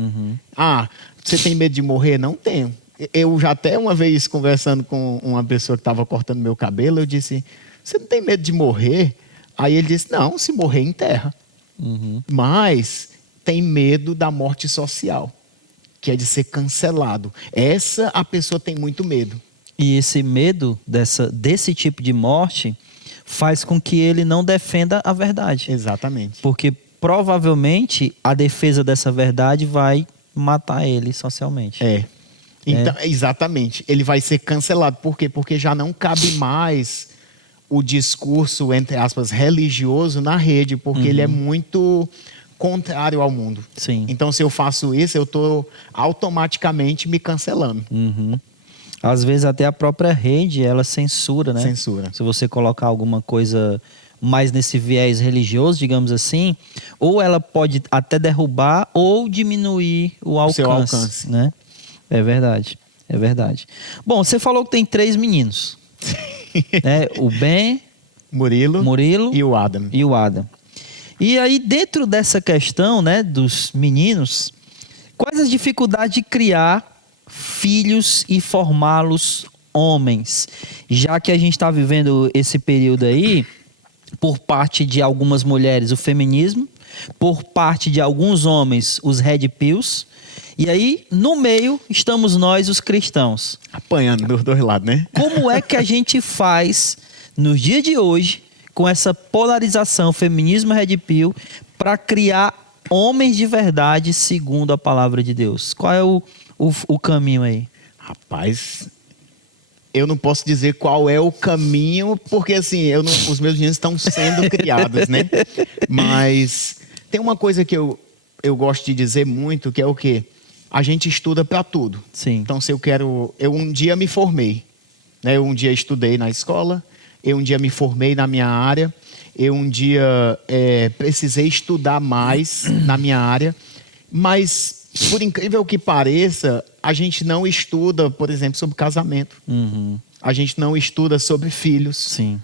Ah, você tem medo de morrer? Não tenho. Eu já até uma vez conversando com uma pessoa que estava cortando meu cabelo, eu disse, você não tem medo de morrer? Aí ele disse, não, se morrer, enterra. Mas tem medo da morte social, que é de ser cancelado. Essa a pessoa tem muito medo. E esse medo desse tipo de morte faz com que ele não defenda a verdade. Exatamente. Porque provavelmente a defesa dessa verdade vai matar ele socialmente. Então, exatamente. Ele vai ser cancelado. Por quê? Porque já não cabe mais o discurso, entre aspas, religioso na rede, porque ele é muito contrário ao mundo. Sim. Então, se eu faço isso, eu estou automaticamente me cancelando. Às vezes até a própria rede, ela censura, né? Censura. Se você colocar alguma coisa mais nesse viés religioso, digamos assim, ou ela pode até derrubar ou diminuir o alcance. Seu alcance. Né? É verdade, é verdade. Bom, você falou que tem 3 meninos. Né? O Ben, Murilo e o Adam. E o Adam. E aí, dentro dessa questão, né, dos meninos, quais as dificuldades de criar filhos e formá-los homens? Já que a gente está vivendo esse período aí, por parte de algumas mulheres, o feminismo, por parte de alguns homens, os red pills, e aí, no meio, estamos nós, os cristãos. Apanhando dos dois lados, né? Como é que a gente faz, nos dias de hoje, com essa polarização feminismo red pill, para criar homens de verdade segundo a palavra de Deus? Qual é o caminho aí? Rapaz, eu não posso dizer qual é o caminho, porque assim, os meus meninos estão sendo criados, né? Mas tem uma coisa que eu gosto de dizer muito, que é o quê? A gente estuda para tudo. Sim. Então, se eu um dia me formei, né? Eu um dia estudei na escola, eu um dia me formei na minha área, eu um dia precisei estudar mais na minha área, mas, por incrível que pareça, a gente não estuda, por exemplo, sobre casamento. A gente não estuda sobre filhos. Sim.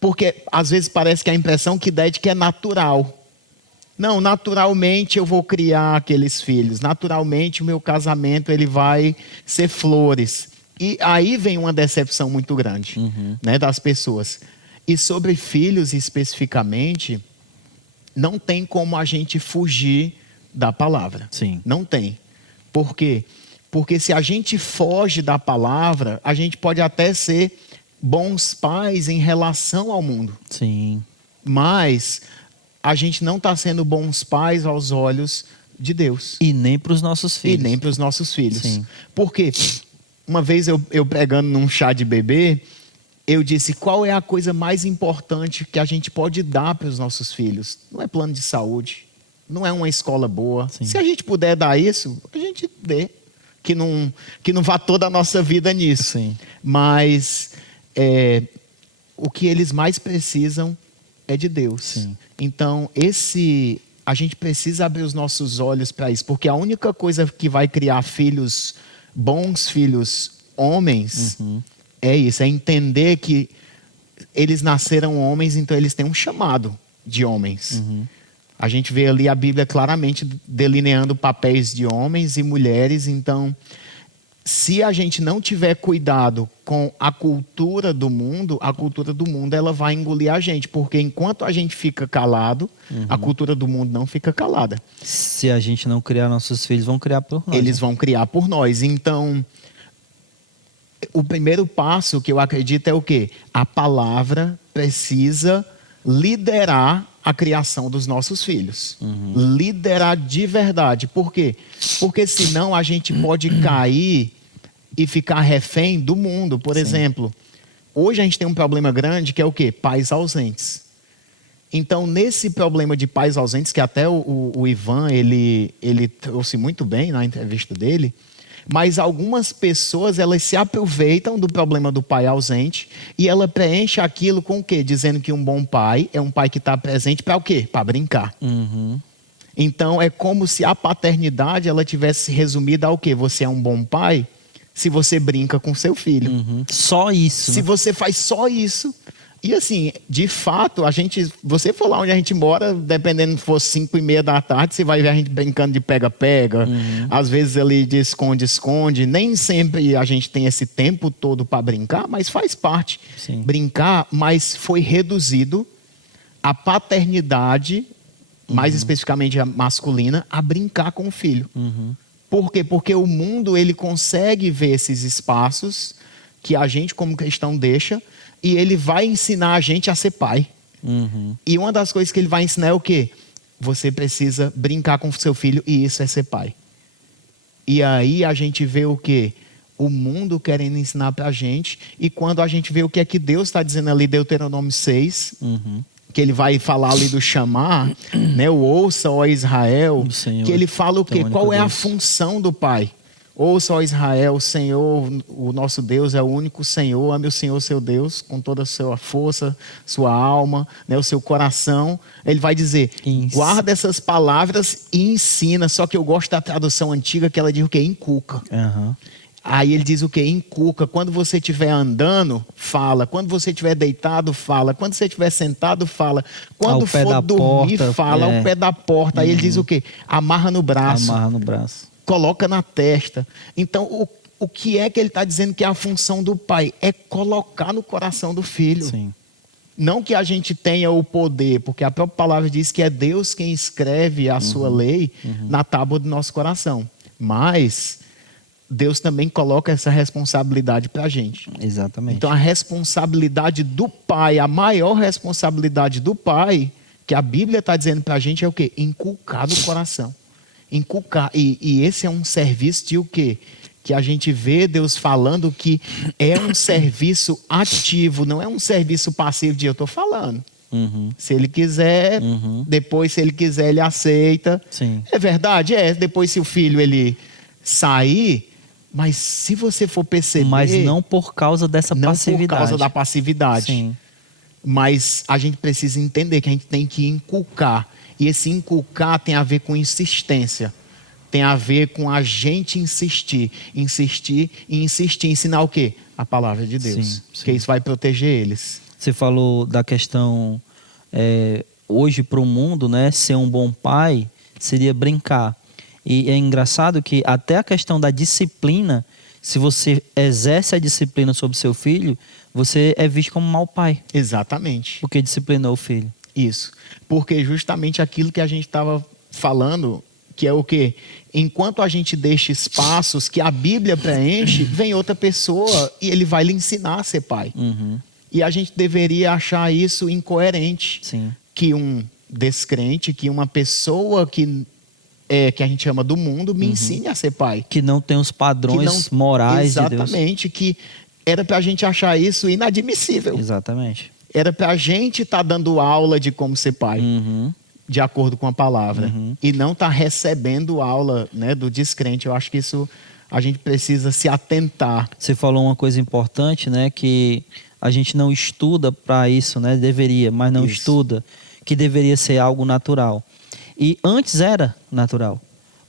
Porque, às vezes, parece que a impressão que dá é de que é natural. Não, naturalmente eu vou criar aqueles filhos. Naturalmente o meu casamento ele vai ser flores. E aí vem uma decepção muito grande, né, das pessoas. E sobre filhos especificamente, não tem como a gente fugir da palavra. Sim. Não tem. Por quê? Porque se a gente foge da palavra, a gente pode até ser bons pais em relação ao mundo. Sim. Mas a gente não está sendo bons pais aos olhos de Deus. E nem para os nossos filhos. E nem para os nossos filhos. Sim. Por quê? Uma vez eu pregando num chá de bebê, eu disse, qual é a coisa mais importante que a gente pode dar para os nossos filhos? Não é plano de saúde, não é uma escola boa. Sim. Se a gente puder dar isso, a gente dê. Que não vá toda a nossa vida nisso. Sim. Mas o que eles mais precisam é de Deus. Sim. Então, a gente precisa abrir os nossos olhos para isso, porque a única coisa que vai criar filhos, bons filhos homens, é isso, é entender que eles nasceram homens, então eles têm um chamado de homens. A gente vê ali a Bíblia claramente delineando papéis de homens e mulheres, então se a gente não tiver cuidado com a cultura do mundo ela vai engolir a gente, porque enquanto a gente fica calado, a cultura do mundo não fica calada. Se a gente não criar, nossos filhos vão criar por nós. Eles né? vão criar por nós. Então, o primeiro passo que eu acredito é o quê? A palavra precisa liderar a criação dos nossos filhos. Liderar de verdade. Por quê? Porque senão a gente pode cair e ficar refém do mundo. Por exemplo, hoje a gente tem um problema grande que é o quê? Pais ausentes. Então, nesse problema de pais ausentes, que até o Ivan, ele trouxe muito bem na entrevista dele, mas algumas pessoas, elas se aproveitam do problema do pai ausente e ela preenche aquilo com o quê? Dizendo que um bom pai é um pai que está presente para o quê? Para brincar. Então, é como se a paternidade, ela tivesse resumida ao quê? Você é um bom pai se você brinca com seu filho. Só isso. Se né? você faz só isso. E assim, de fato, você for lá onde a gente mora, dependendo se for 5:30 da tarde, você vai ver a gente brincando de pega-pega, às vezes ali de esconde-esconde. Nem sempre a gente tem esse tempo todo para brincar, mas faz parte. Sim. Brincar, mas foi reduzido a paternidade, mais especificamente a masculina, a brincar com o filho. Por quê? Porque o mundo, ele consegue ver esses espaços que a gente, como cristão, deixa, e ele vai ensinar a gente a ser pai. E uma das coisas que ele vai ensinar é o quê? Você precisa brincar com o seu filho, e isso é ser pai. E aí a gente vê o quê? O mundo querendo ensinar pra gente, e quando a gente vê o que é que Deus está dizendo ali, Deuteronômio 6, que ele vai falar ali do chamar, né? O ouça, ó Israel, Senhor, que ele fala o quê? teu único Qual é a Deus. função do pai? Ouça, ó Israel, o Senhor, o nosso Deus é o único Senhor. Ame o Senhor, seu Deus, com toda a sua força, sua alma, né, o seu coração. Ele vai dizer, guarda essas palavras e ensina. Só que eu gosto da tradução antiga, que ela diz o quê? Inculca. Aí ele diz o quê? Inculca. Quando você estiver andando, fala. Quando você estiver deitado, fala. Quando você estiver sentado, fala. Quando for dormir, fala. Ao pé da porta. Aí ele diz o quê? Amarra no braço. Amarra no braço. Coloca na testa. Então, o que é que ele está dizendo que é a função do pai? É colocar no coração do filho. Sim. Não que a gente tenha o poder, porque a própria palavra diz que é Deus quem escreve a sua lei na tábua do nosso coração. Mas Deus também coloca essa responsabilidade para a gente. Exatamente. Então, a responsabilidade do pai, a maior responsabilidade do pai, que a Bíblia está dizendo para a gente é o quê? Inculcar no coração. Inculcar. E esse é um serviço de o quê? Que a gente vê Deus falando que é um serviço ativo, não é um serviço passivo de eu estou falando. Se ele quiser, depois se ele quiser ele aceita. Sim. É verdade? Depois se o filho ele sair, mas se você for perceber... Mas não por causa dessa passividade. Não por causa da passividade. Sim. Mas a gente precisa entender que a gente tem que inculcar. E esse inculcar tem a ver com insistência. Tem a ver com a gente insistir. Insistir e insistir. Ensinar o quê? A palavra de Deus. Sim. Porque isso vai proteger eles. Você falou da questão... hoje para o mundo, né? Ser um bom pai seria brincar. E é engraçado que até a questão da disciplina, se você exerce a disciplina sobre seu filho, você é visto como um mau pai. Exatamente. Porque disciplinou o filho. Isso. Porque justamente aquilo que a gente estava falando, que é o quê? Enquanto a gente deixa espaços que a Bíblia preenche, vem outra pessoa e ele vai lhe ensinar a ser pai. E a gente deveria achar isso incoerente. Sim. Que um descrente, que uma pessoa que a gente chama do mundo, me ensine a ser pai. Que não tem os padrões morais de Deus. Exatamente, que era para a gente achar isso inadmissível. Exatamente. Era para a gente estar dando aula de como ser pai, de acordo com a palavra. E não estar recebendo aula, né, do descrente. Eu acho que isso a gente precisa se atentar. Você falou uma coisa importante, né, que a gente não estuda para isso, né? Deveria, mas não estuda, que deveria ser algo natural. E antes era natural.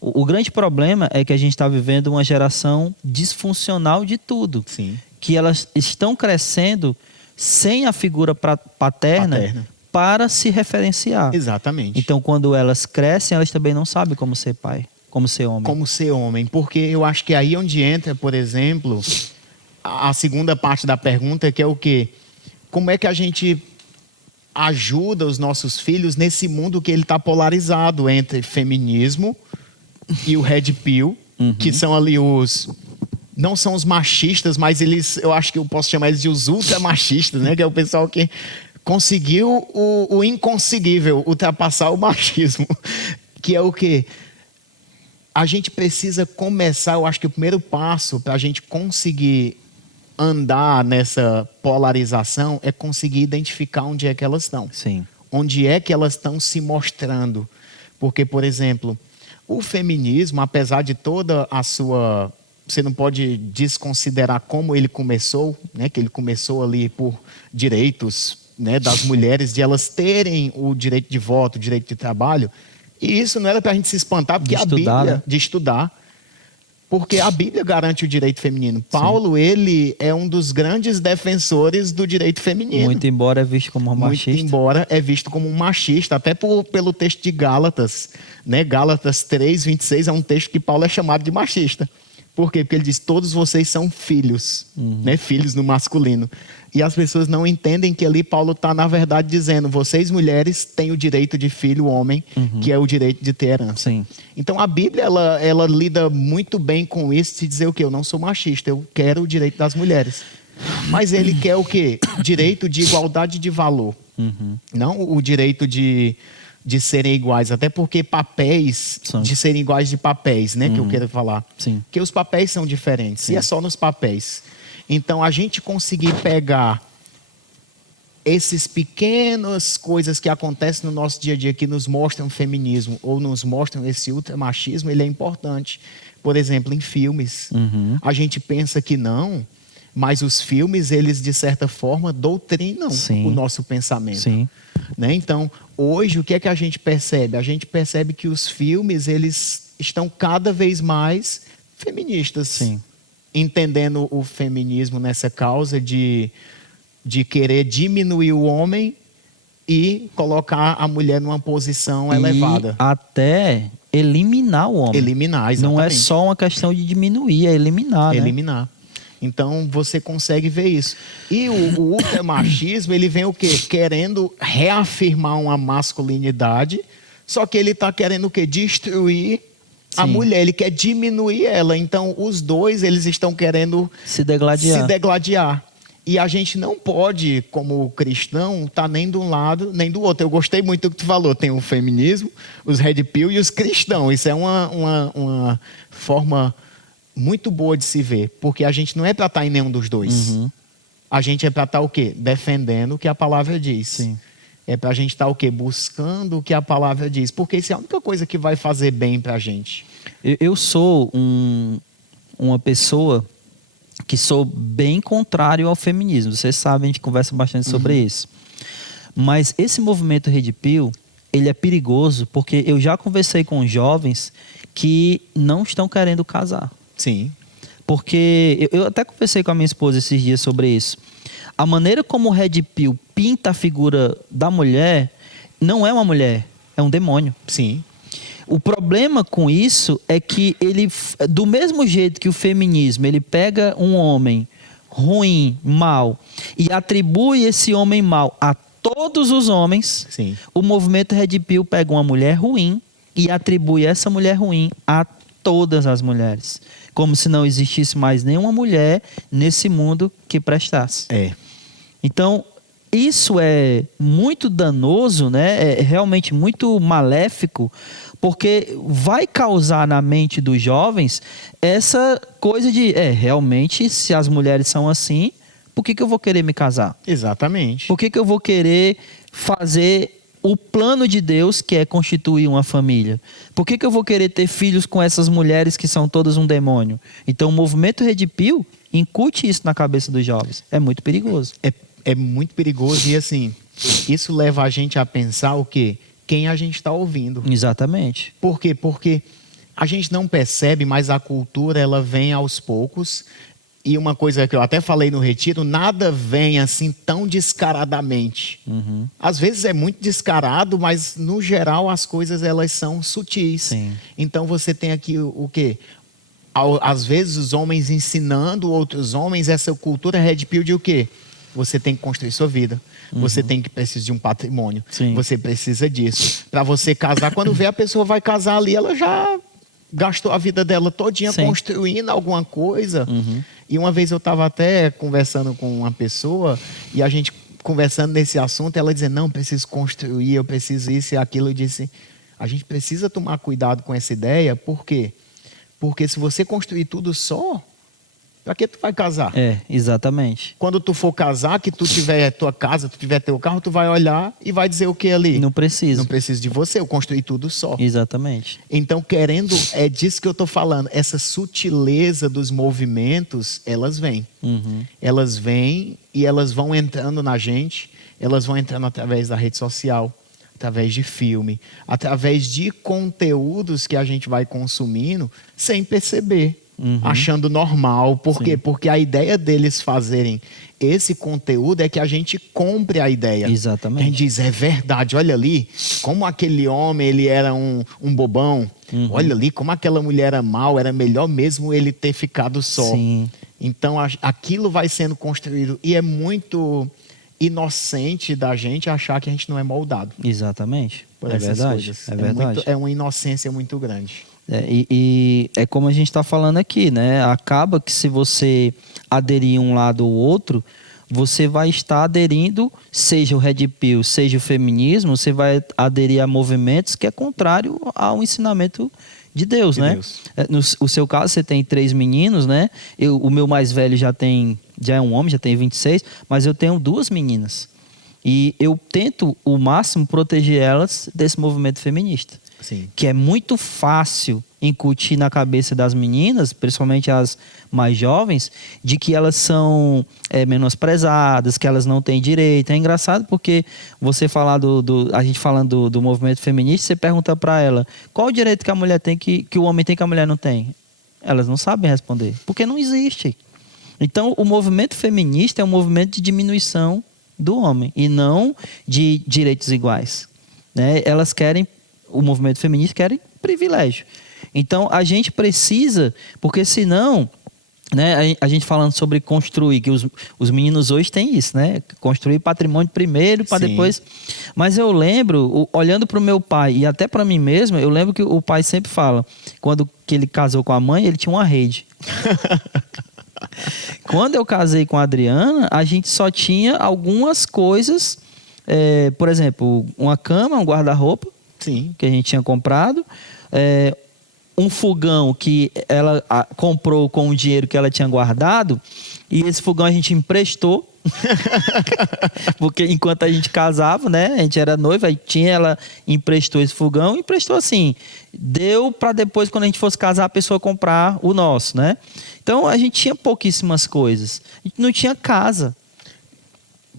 O grande problema é que a gente está vivendo uma geração disfuncional de tudo. Sim. Que elas estão crescendo sem a figura paterna para se referenciar. Exatamente. Então, quando elas crescem, elas também não sabem como ser pai. como ser homem. Como ser homem. Porque eu acho que aí onde entra, por exemplo, a segunda parte da pergunta, que é o quê? Como é que a gente ajuda os nossos filhos nesse mundo que ele está polarizado entre feminismo e o Red Pill, que são ali os... Não são os machistas, mas eles... Eu acho que eu posso chamar eles de os ultramachistas, né? Que é o pessoal que conseguiu o inconseguível, ultrapassar o machismo. Que é o quê? A gente precisa começar, eu acho que o primeiro passo para a gente conseguir andar nessa polarização é conseguir identificar onde é que elas estão. Sim. Onde é que elas estão se mostrando. Porque, por exemplo, o feminismo, apesar de toda a sua... Você não pode desconsiderar como ele começou, né? Que ele começou ali por direitos, né, das mulheres, de elas terem o direito de voto, o direito de trabalho. E isso não era para a gente se espantar, porque a Bíblia... né? De estudar. Porque a Bíblia garante o direito feminino. Paulo, ele é um dos grandes defensores do direito feminino. Muito embora é visto como um machista. Muito embora é visto como um machista, até pelo texto de Gálatas. Né? Gálatas 3:26 é um texto que Paulo é chamado de machista. Por quê? Porque ele diz, todos vocês são filhos, né? Filhos no masculino. E as pessoas não entendem que ali Paulo está, na verdade, dizendo, vocês mulheres têm o direito de filho homem, que é o direito de ter herança. Sim. Então a Bíblia, ela lida muito bem com isso, de dizer o quê? Eu não sou machista, eu quero o direito das mulheres. Mas ele quer o quê? Direito de igualdade de valor. Não o direito de serem iguais, até porque papéis, de serem iguais de papéis, né, que eu quero falar. Sim. Que os papéis são diferentes, e é só nos papéis. Então, a gente conseguir pegar essas pequenas coisas que acontecem no nosso dia a dia, que nos mostram feminismo, ou nos mostram esse ultramachismo, ele é importante. Por exemplo, em filmes. A gente pensa que não, mas os filmes, eles, de certa forma, doutrinam o nosso pensamento. Sim. Né? Então, hoje, o que é que a gente percebe? A gente percebe que os filmes, eles estão cada vez mais feministas. Sim. Entendendo o feminismo nessa causa de querer diminuir o homem e colocar a mulher numa posição elevada. Até eliminar o homem. Eliminar, exatamente. Não é só uma questão de diminuir, é eliminar. Eliminar. Então, você consegue ver isso. E o ultramachismo, ele vem o quê? Querendo reafirmar uma masculinidade, só que ele está querendo o quê? Destruir a mulher, ele quer diminuir ela. Então, os dois, eles estão querendo se degladiar. E a gente não pode, como cristão, estar nem de um lado, nem do outro. Eu gostei muito do que tu falou. Tem o feminismo, os red pill e os cristãos. Isso é uma forma muito boa de se ver. Porque a gente não é para estar em nenhum dos dois. A gente é para estar o quê? Defendendo o que a palavra diz. Sim. É para a gente estar o quê? Buscando o que a palavra diz. Porque isso é a única coisa que vai fazer bem para a gente. Eu sou uma pessoa que sou bem contrário ao feminismo. Vocês sabem, a gente conversa bastante sobre isso. Mas esse movimento Red Pill, ele é perigoso porque eu já conversei com jovens que não estão querendo casar. Sim. Porque eu até conversei com a minha esposa esses dias sobre isso. A maneira como o Red Pill pinta a figura da mulher não é uma mulher, é um demônio. Sim. O problema com isso é que ele, do mesmo jeito que o feminismo, ele pega um homem ruim, mau, e atribui esse homem mau a todos os homens, Sim. O movimento Red Pill pega uma mulher ruim e atribui essa mulher ruim a todas as mulheres. Como se não existisse mais nenhuma mulher nesse mundo que prestasse. Então, isso é muito danoso, né? É realmente muito maléfico, porque vai causar na mente dos jovens essa coisa de, realmente, se as mulheres são assim, por que eu vou querer me casar? Exatamente. Por que eu vou querer fazer o plano de Deus, que é constituir uma família? Por que eu vou querer ter filhos com essas mulheres que são todas um demônio? Então, o movimento Red Pill incute isso na cabeça dos jovens. É muito perigoso. É muito perigoso e, assim, isso leva a gente a pensar o quê? Quem a gente está ouvindo. Exatamente. Por quê? Porque a gente não percebe, mas a cultura, ela vem aos poucos E uma coisa que eu até falei no retiro, nada vem assim tão descaradamente. Às vezes é muito descarado, mas no geral as coisas elas são sutis. Sim. Então você tem aqui o quê? Às vezes os homens ensinando outros homens essa cultura red pill de o quê? Você tem que construir sua vida. Você tem que precisar de um patrimônio. Sim. Você precisa disso. Para você casar, quando vê a pessoa vai casar ali, ela já gastou a vida dela todinha Sim. construindo alguma coisa. E uma vez eu estava até conversando com uma pessoa e a gente conversando nesse assunto, ela dizendo, não, preciso construir, eu preciso isso e aquilo. Eu disse, a gente precisa tomar cuidado com essa ideia, por quê? Porque se você construir tudo só, para que tu vai casar? Exatamente. Quando tu for casar, que tu tiver tua casa, tu tiver teu carro, tu vai olhar e vai dizer o que ali? Não precisa. Não preciso de você, eu construí tudo só. Exatamente. Então, querendo, é disso que eu estou falando. Essa sutileza dos movimentos, elas vêm. Elas vêm e elas vão entrando na gente, elas vão entrando através da rede social, através de filme, através de conteúdos que a gente vai consumindo sem perceber. Achando normal. Por quê? Porque a ideia deles fazerem esse conteúdo é que a gente compre a ideia. Exatamente. A gente diz, é verdade, olha ali, como aquele homem ele era um bobão. Olha ali, como aquela mulher era mal, era melhor mesmo ele ter ficado só. Sim. Então, aquilo vai sendo construído. E é muito inocente da gente achar que a gente não é moldado Exatamente. por É essas verdade. coisas. É verdade. É uma inocência muito grande. E é como a gente está falando aqui, né? Acaba que se você aderir um lado ou outro, você vai estar aderindo, seja o Red Pill, seja o feminismo, você vai aderir a movimentos que é contrário ao ensinamento de Deus, né? Deus. No seu caso, você tem 3 meninos, né? O meu mais velho já é um homem, já tem 26, mas eu tenho 2 meninas. E eu tento, o máximo, proteger elas desse movimento feminista. Sim. Que é muito fácil incutir na cabeça das meninas, principalmente as mais jovens, de que elas são menosprezadas, que elas não têm direito. É engraçado porque você falar a gente falando do movimento feminista, você pergunta para ela qual o direito que a mulher tem que o homem tem que a mulher não tem. Elas não sabem responder, porque não existe. Então, o movimento feminista é um movimento de diminuição do homem e não de direitos iguais, né? Elas querem, o movimento feminista querem privilégio. Então, a gente precisa, porque senão, né, a gente falando sobre construir, que os meninos hoje têm isso, né? Construir patrimônio primeiro para depois. Mas eu lembro, olhando para o meu pai e até para mim mesmo, eu lembro que o pai sempre fala, quando que ele casou com a mãe, ele tinha uma rede. Quando eu casei com a Adriana, a gente só tinha algumas coisas, por exemplo, uma cama, um guarda-roupa, Sim. que a gente tinha comprado, um fogão que ela comprou com o dinheiro que ela tinha guardado, e esse fogão a gente emprestou, porque enquanto a gente casava, né, a gente era noiva, aí ela emprestou esse fogão, emprestou assim, deu para depois, quando a gente fosse casar, a pessoa comprar o nosso, né? Então a gente tinha pouquíssimas coisas, a gente não tinha casa.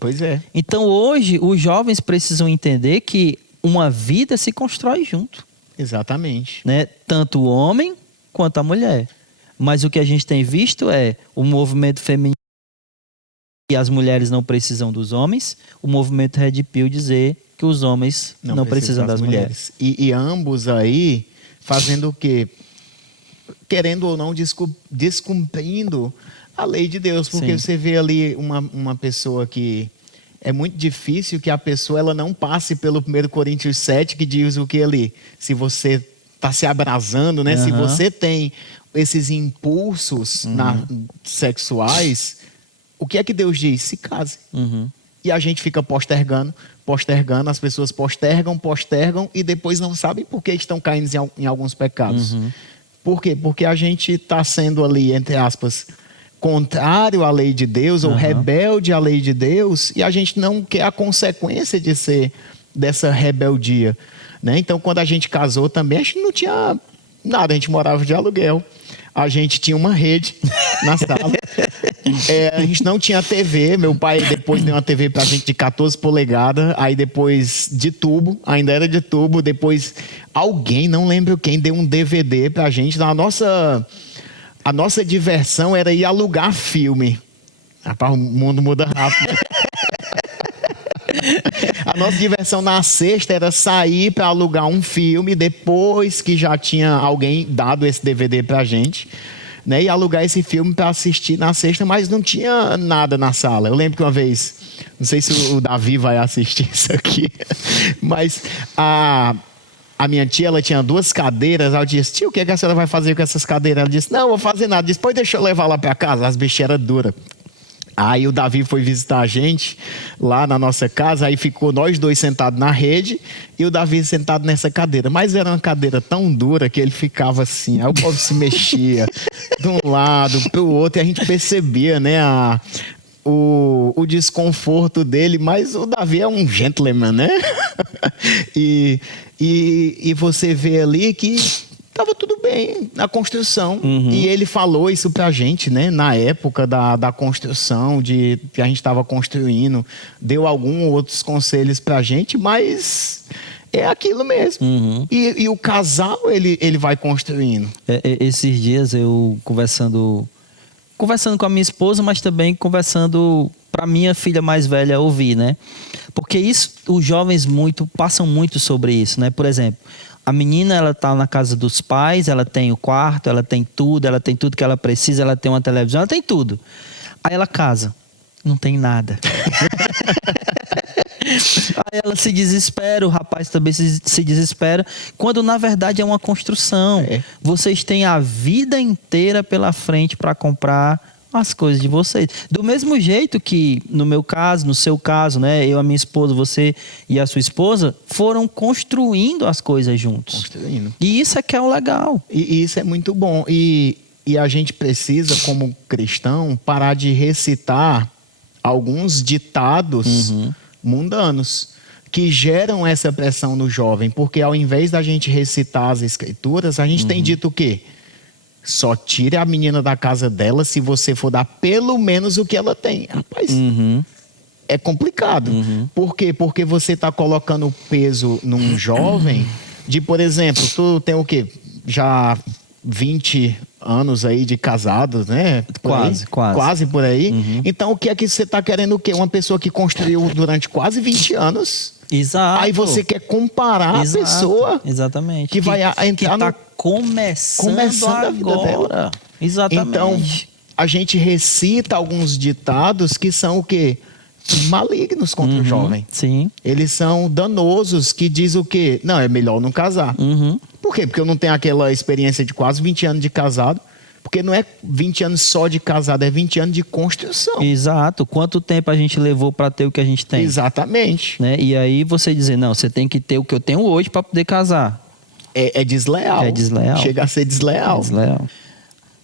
Pois é. Então hoje os jovens precisam entender que uma vida se constrói junto. Exatamente. Né? Tanto o homem quanto a mulher. Mas o que a gente tem visto é o movimento feminino e as mulheres não precisam dos homens, o movimento Red Pill dizer que os homens não precisam das mulheres. E ambos aí fazendo o quê? Querendo ou não, descumprindo a lei de Deus. Porque Sim. você vê ali uma pessoa que... É muito difícil que a pessoa ela não passe pelo 1 Coríntios 7, que diz o que ali? Se você está se abrasando, né? Se você tem esses impulsos sexuais, o que é que Deus diz? Se case. E a gente fica postergando, as pessoas postergam e depois não sabem por que estão caindo em alguns pecados. Por quê? Porque a gente está sendo ali, entre aspas, contrário à lei de Deus, ou rebelde à lei de Deus, e a gente não quer a consequência de ser dessa rebeldia, né? Então, quando a gente casou também, a gente não tinha nada, a gente morava de aluguel, a gente tinha uma rede na sala, a gente não tinha TV, meu pai depois deu uma TV pra gente de 14 polegadas, aí depois de tubo, ainda era de tubo, depois alguém, não lembro quem, deu um DVD pra gente na nossa... a nossa diversão era ir alugar filme. Rapaz, o mundo muda rápido. A nossa diversão na sexta era sair para alugar um filme depois que já tinha alguém dado esse DVD pra gente, né? E alugar esse filme para assistir na sexta, mas não tinha nada na sala. Eu lembro que uma vez, não sei se o Davi vai assistir isso aqui, mas a minha tia, ela tinha 2 cadeiras. Ela disse: tio, o que a senhora vai fazer com essas cadeiras? Ela disse: não vou fazer nada. Disse: pois deixa eu levar lá para casa. As bichas eram duras. Aí o Davi foi visitar a gente lá na nossa casa, aí ficou nós 2 sentados na rede e o Davi sentado nessa cadeira. Mas era uma cadeira tão dura que ele ficava assim, aí o povo se mexia de um lado para o outro e a gente percebia, né, o desconforto dele, mas o Davi é um gentleman, né? E você vê ali que estava tudo bem na construção. E ele falou isso pra gente, né? Na época da construção, que a gente estava construindo. Deu alguns outros conselhos pra gente, mas é aquilo mesmo. E o casal, ele vai construindo. Esses dias eu conversando com a minha esposa, mas também conversando para minha filha mais velha ouvir, né? Porque isso, os jovens passam muito sobre isso, né? Por exemplo, a menina, ela tá na casa dos pais, ela tem o quarto, ela tem tudo que ela precisa, ela tem uma televisão, ela tem tudo. Aí ela casa, não tem nada. Aí ela se desespera, o rapaz também se desespera, quando na verdade é uma construção. Vocês têm a vida inteira pela frente para comprar as coisas de vocês. Do mesmo jeito que, no meu caso, no seu caso, né? Eu, a minha esposa, você e a sua esposa foram construindo as coisas juntos. Construindo. E isso é que é o legal. E isso é muito bom. E a gente precisa, como cristão, parar de recitar alguns ditados mundanos que geram essa pressão no jovem. Porque ao invés da gente recitar as escrituras, a gente tem dito o quê? Só tire a menina da casa dela se você for dar pelo menos o que ela tem. Rapaz, é complicado. Por quê? Porque você está colocando peso num jovem de, por exemplo, tu tem o quê? Já 20 anos aí de casados, né? Quase por aí. Então, o que é que você está querendo o quê? Uma pessoa que construiu durante quase 20 anos. Exato. Aí você quer comparar a pessoa exatamente. que vai entrar que tá começando a vida dela. Exatamente. Então, a gente recita alguns ditados que são o quê? Malignos contra o jovem. Sim. Eles são danosos, que diz o quê? Não, é melhor não casar. Por quê? Porque eu não tenho aquela experiência de quase 20 anos de casado. Porque não é 20 anos só de casado, é 20 anos de construção. Exato. Quanto tempo a gente levou para ter o que a gente tem? Exatamente. Né? E aí você dizer, não, você tem que ter o que eu tenho hoje para poder casar. É desleal. É desleal. Chega a ser desleal. É desleal.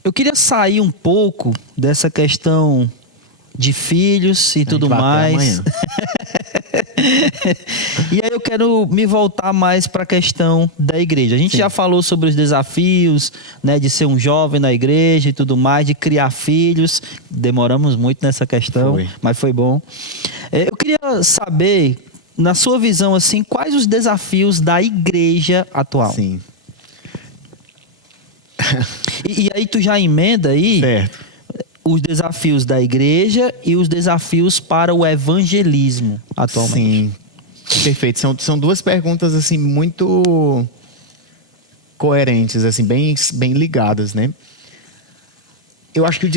Eu queria sair um pouco dessa questão de filhos e tudo mais. E aí eu quero me voltar mais para a questão da igreja. A gente já falou sobre os desafios, né, de ser um jovem na igreja e tudo mais, de criar filhos. Demoramos muito nessa questão, mas foi bom. Eu queria saber, na sua visão, assim, quais os desafios da igreja atual? Sim. E aí tu já emenda aí... Certo. Os desafios da igreja e os desafios para o evangelismo atualmente. Sim, perfeito. São 2 perguntas assim muito coerentes, assim, bem ligadas, né? Eu acho que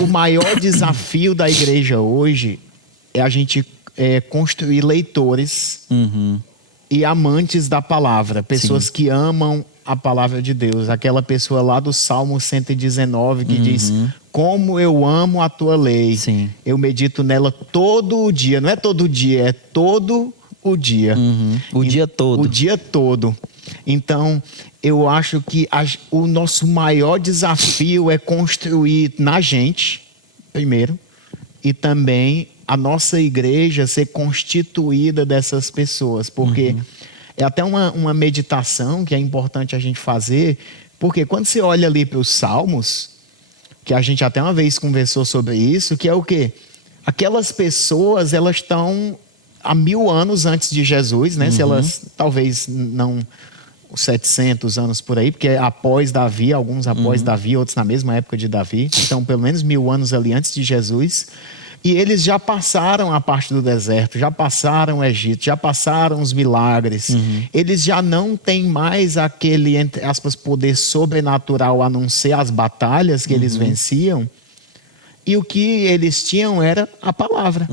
o maior desafio da igreja hoje é a gente construir leitores e amantes da palavra, pessoas que amam a palavra de Deus. Aquela pessoa lá do Salmo 119 que diz: como eu amo a tua lei. Sim. Eu medito nela todo o dia. Não é todo dia, é todo o dia. O dia todo. O dia todo. Então, eu acho que o nosso maior desafio é construir na gente, primeiro, e também a nossa igreja ser constituída dessas pessoas. Porque é até uma meditação que é importante a gente fazer, porque quando você olha ali para os Salmos, que a gente até uma vez conversou sobre isso, que é o quê? Aquelas pessoas, elas estão há 1000 anos antes de Jesus, né? Se elas talvez não 700 anos por aí, porque é após Davi, alguns após Davi, outros na mesma época de Davi. Então, pelo menos 1000 anos ali antes de Jesus. E eles já passaram a parte do deserto, já passaram o Egito, já passaram os milagres. Eles já não têm mais aquele, entre aspas, poder sobrenatural a não ser as batalhas que eles venciam. E o que eles tinham era a palavra.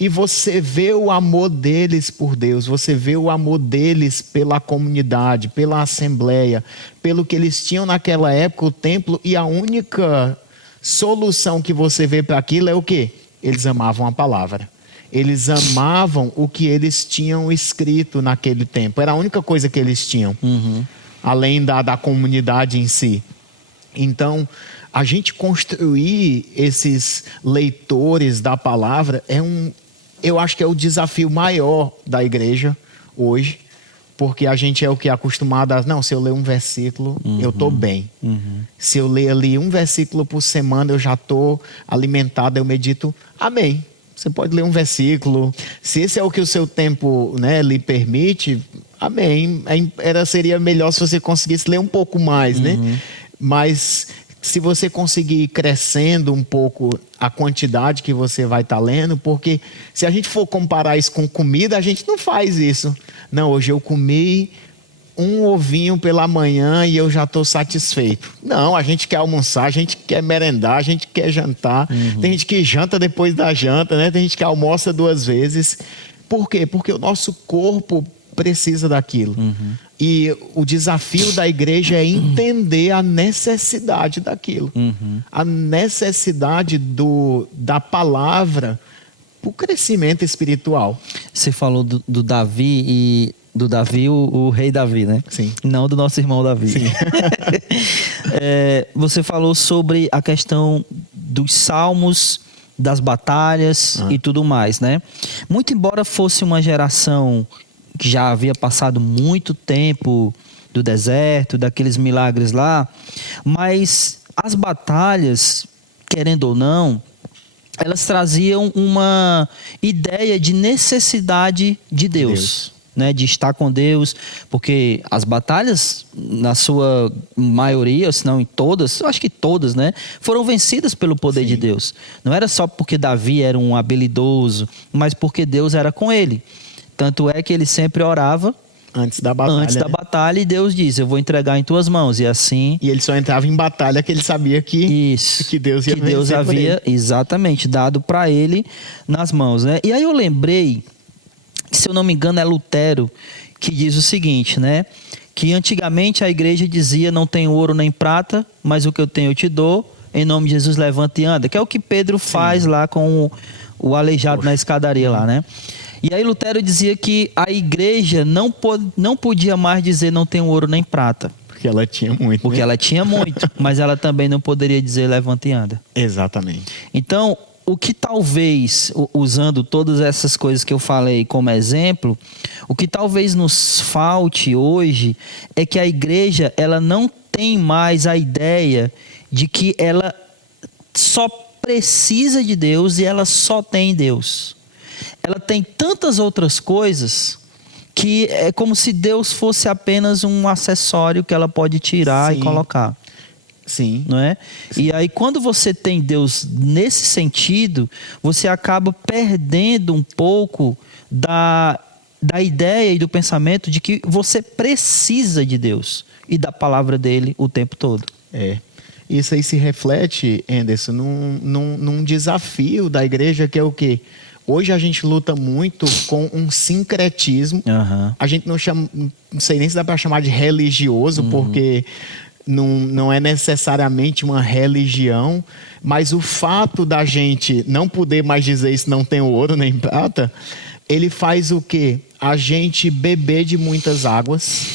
E você vê o amor deles por Deus, você vê o amor deles pela comunidade, pela assembleia, pelo que eles tinham naquela época, o templo. E a única solução que você vê para aquilo é o quê? Eles amavam a palavra. Eles amavam o que eles tinham escrito naquele tempo. Era a única coisa que eles tinham, além da comunidade em si. Então, a gente construir esses leitores da palavra eu acho que é o desafio maior da igreja hoje, porque a gente é o que é acostumado a, não, se eu ler um versículo, eu estou bem. Se eu ler ali um versículo por semana, eu já estou alimentado, eu medito, amém. Você pode ler um versículo, se esse é o que o seu tempo, né, lhe permite, amém. Seria melhor se você conseguisse ler um pouco mais, né? Mas se você conseguir ir crescendo um pouco a quantidade que você vai estar lendo, porque se a gente for comparar isso com comida, a gente não faz isso. Não, hoje eu comi um ovinho pela manhã e eu já estou satisfeito. Não, a gente quer almoçar, a gente quer merendar, a gente quer jantar. Tem gente que janta depois da janta, né? Tem gente que almoça 2 vezes. Por quê? Porque o nosso corpo precisa daquilo. E o desafio da igreja é entender a necessidade daquilo. A necessidade da palavra para o crescimento espiritual. Você falou do Davi e do Davi, o rei Davi, né? Sim. Não do nosso irmão Davi. Sim. Você falou sobre a questão dos salmos, das batalhas e tudo mais, né? Muito embora fosse uma geração que já havia passado muito tempo do deserto, daqueles milagres lá, mas as batalhas, querendo ou não, elas traziam uma ideia de necessidade de Deus. Né, de estar com Deus, porque as batalhas, na sua maioria, se não em todas, eu acho que todas, né, foram vencidas pelo poder de Deus. Não era só porque Davi era um habilidoso, mas porque Deus era com ele. Tanto é que ele sempre orava antes da batalha, e Deus diz, eu vou entregar em tuas mãos, e assim... E ele só entrava em batalha que ele sabia que Deus ia Deus havia exatamente dado para ele nas mãos, né? E aí eu lembrei, se eu não me engano é Lutero, que diz o seguinte, né? Que antigamente a igreja dizia, não tenho ouro nem prata, mas o que eu tenho eu te dou, em nome de Jesus levanta e anda, que é o que Pedro faz lá com o aleijado na escadaria lá, né? E aí Lutero dizia que a igreja não podia mais dizer não tenho ouro nem prata. Porque ela tinha muito. Porque ela tinha muito, mas ela também não poderia dizer levanta e anda. Exatamente. Então, o que talvez, usando todas essas coisas que eu falei como exemplo, o que talvez nos falte hoje é que a igreja ela não tem mais a ideia de que ela só precisa de Deus e ela só tem Deus. Ela tem tantas outras coisas que é como se Deus fosse apenas um acessório que ela pode tirar e colocar. Sim. Não é? Sim. E aí quando você tem Deus nesse sentido, você acaba perdendo um pouco da ideia e do pensamento de que você precisa de Deus e da palavra dele o tempo todo. Isso aí se reflete, Anderson, num desafio da igreja que é o quê? Hoje a gente luta muito com um sincretismo. A gente não sei nem se dá para chamar de religioso, porque não é necessariamente uma religião, mas o fato da gente não poder mais dizer isso não tem ouro nem prata, ele faz o quê? A gente beber de muitas águas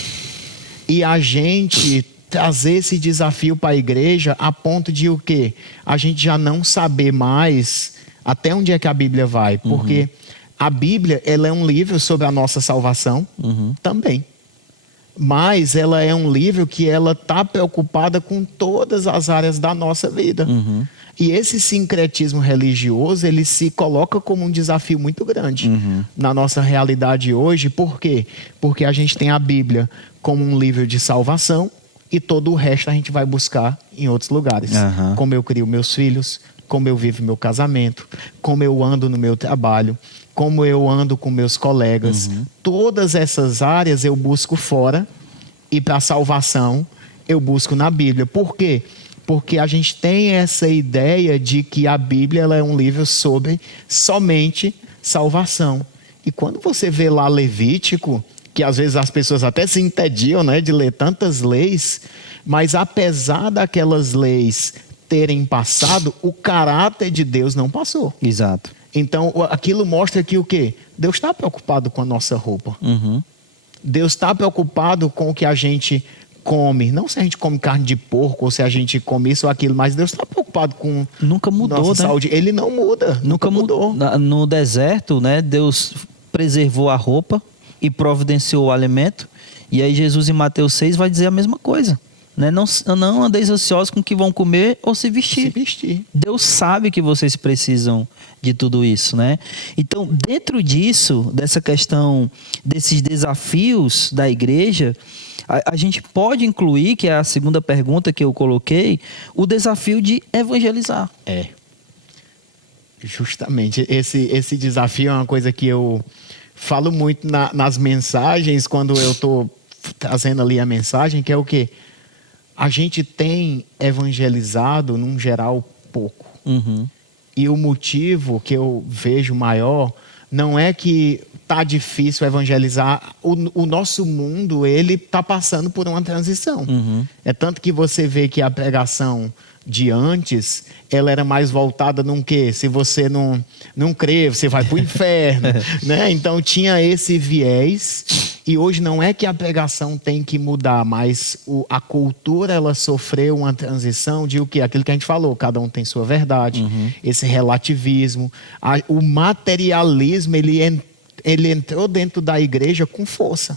e a gente trazer esse desafio para a igreja a ponto de o quê? A gente já não saber mais até onde é que a Bíblia vai, porque a Bíblia ela é um livro sobre a nossa salvação também. mas ela é um livro que ela está preocupada com todas as áreas da nossa vida. E esse sincretismo religioso, ele se coloca como um desafio muito grande na nossa realidade hoje. Por quê? Porque a gente tem a Bíblia como um livro de salvação e todo o resto a gente vai buscar em outros lugares. Como eu crio meus filhos, como eu vivo meu casamento, como eu ando no meu trabalho, como eu ando com meus colegas. Todas essas áreas eu busco fora e para a salvação eu busco na Bíblia. Por quê? Porque a gente tem essa ideia de que a Bíblia ela é um livro sobre somente salvação. E quando você vê lá Levítico, que às vezes as pessoas até se entediam, né, de ler tantas leis, mas apesar daquelas leis terem passado, o caráter de Deus não passou. Exato. Então, aquilo mostra que o quê? Deus está preocupado com a nossa roupa. Deus está preocupado com o que a gente come. Não se a gente come carne de porco ou se a gente come isso ou aquilo, mas Deus está preocupado com Nunca mudou, nossa né? saúde. Ele não muda. Nunca mudou. No deserto, né, Deus preservou a roupa e providenciou o alimento. E aí Jesus em Mateus 6 vai dizer a mesma coisa. Né? Não andeis ansiosos com o que vão comer ou se vestir. Se vestir. Deus sabe que vocês precisam de tudo isso, né? Então, dentro disso, dessa questão, desses desafios da igreja, a gente pode incluir, que é a segunda pergunta que eu coloquei, o desafio de evangelizar. Justamente. Esse desafio é uma coisa que eu falo muito nas mensagens, quando eu estou trazendo ali a mensagem, que é o quê? A gente tem evangelizado, num geral, pouco. E o motivo que eu vejo maior não é que tá difícil evangelizar. O nosso mundo, ele está passando por uma transição. É tanto que você vê que a pregação de antes, ela era mais voltada num quê? Se você não crê, você vai para o inferno. Né? Então tinha esse viés. E hoje não é que a pregação tem que mudar, mas a cultura ela sofreu uma transição de o quê? Aquilo que a gente falou, cada um tem sua verdade, esse relativismo, o materialismo, ele entrou dentro da igreja com força.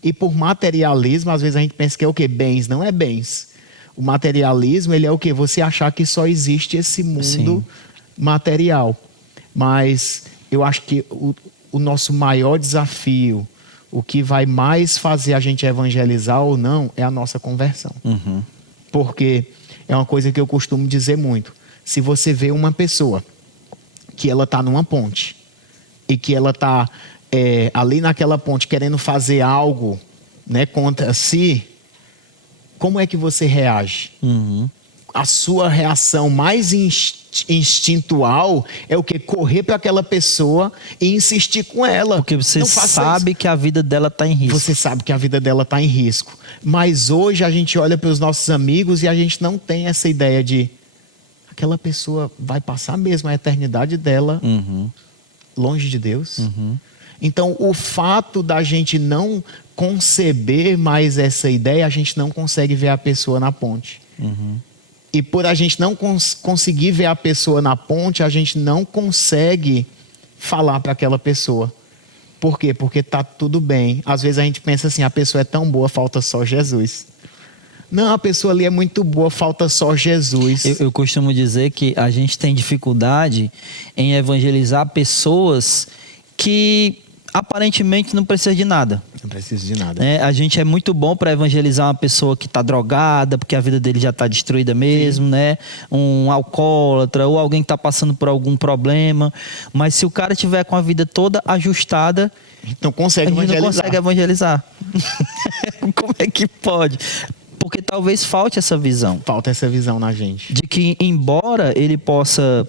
E por materialismo, às vezes a gente pensa que é o quê? Bens, não é bens. O materialismo, ele é o quê? Você achar que só existe esse mundo material. Mas eu acho que o nosso maior desafio, o que vai mais fazer a gente evangelizar ou não, é a nossa conversão. Porque é uma coisa que eu costumo dizer muito. Se você vê uma pessoa que ela está numa ponte e que ela está ali naquela ponte querendo fazer algo, né, contra si, como é que você reage? A sua reação mais instintual é o que? Correr para aquela pessoa e insistir com ela. Porque você sabe que a vida dela está em risco. Você sabe que a vida dela está em risco. Mas hoje a gente olha para os nossos amigos e a gente não tem essa ideia de aquela pessoa vai passar mesmo a eternidade dela longe de Deus. Então, o fato da gente não conceber mais essa ideia, a gente não consegue ver a pessoa na ponte. E por a gente não conseguir ver a pessoa na ponte, a gente não consegue falar para aquela pessoa. Por quê? Porque está tudo bem. Às vezes a gente pensa assim, a pessoa é tão boa, falta só Jesus. Não, a pessoa ali é muito boa, falta só Jesus. Eu costumo dizer que a gente tem dificuldade em evangelizar pessoas que aparentemente não precisam de nada. Não precisa de nada. A gente é muito bom para evangelizar uma pessoa que está drogada, porque a vida dele já está destruída mesmo, né? Um alcoólatra ou alguém que está passando por algum problema. Mas se o cara tiver com a vida toda ajustada, não consegue evangelizar. Não consegue evangelizar. Como é que pode? Porque talvez falte essa visão. Falta essa visão na gente. De que, embora ele possa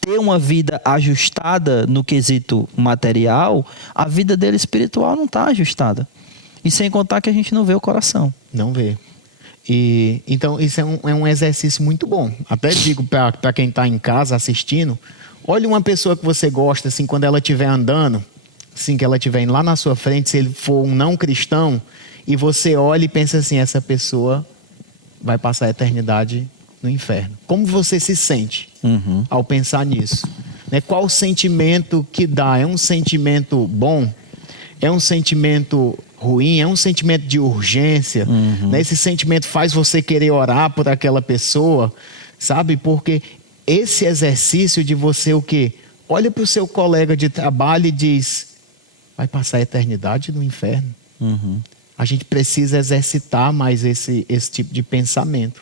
ter uma vida ajustada no quesito material, a vida dele espiritual não está ajustada. E sem contar que a gente não vê o coração. Não vê. Então, isso é um exercício muito bom. Até digo para quem está em casa assistindo, olhe uma pessoa que você gosta, assim, quando ela estiver andando, assim, que ela estiver indo lá na sua frente, se ele for um não cristão, e você olha e pensa assim, essa pessoa vai passar a eternidade no inferno. Como você se sente ao pensar nisso? Né? Qual o sentimento que dá? É um sentimento bom? É um sentimento ruim, é um sentimento de urgência. Né? Esse sentimento faz você querer orar por aquela pessoa, sabe? Porque esse exercício de você o quê? Olha para o seu colega de trabalho e diz, vai passar a eternidade no inferno. A gente precisa exercitar mais esse tipo de pensamento.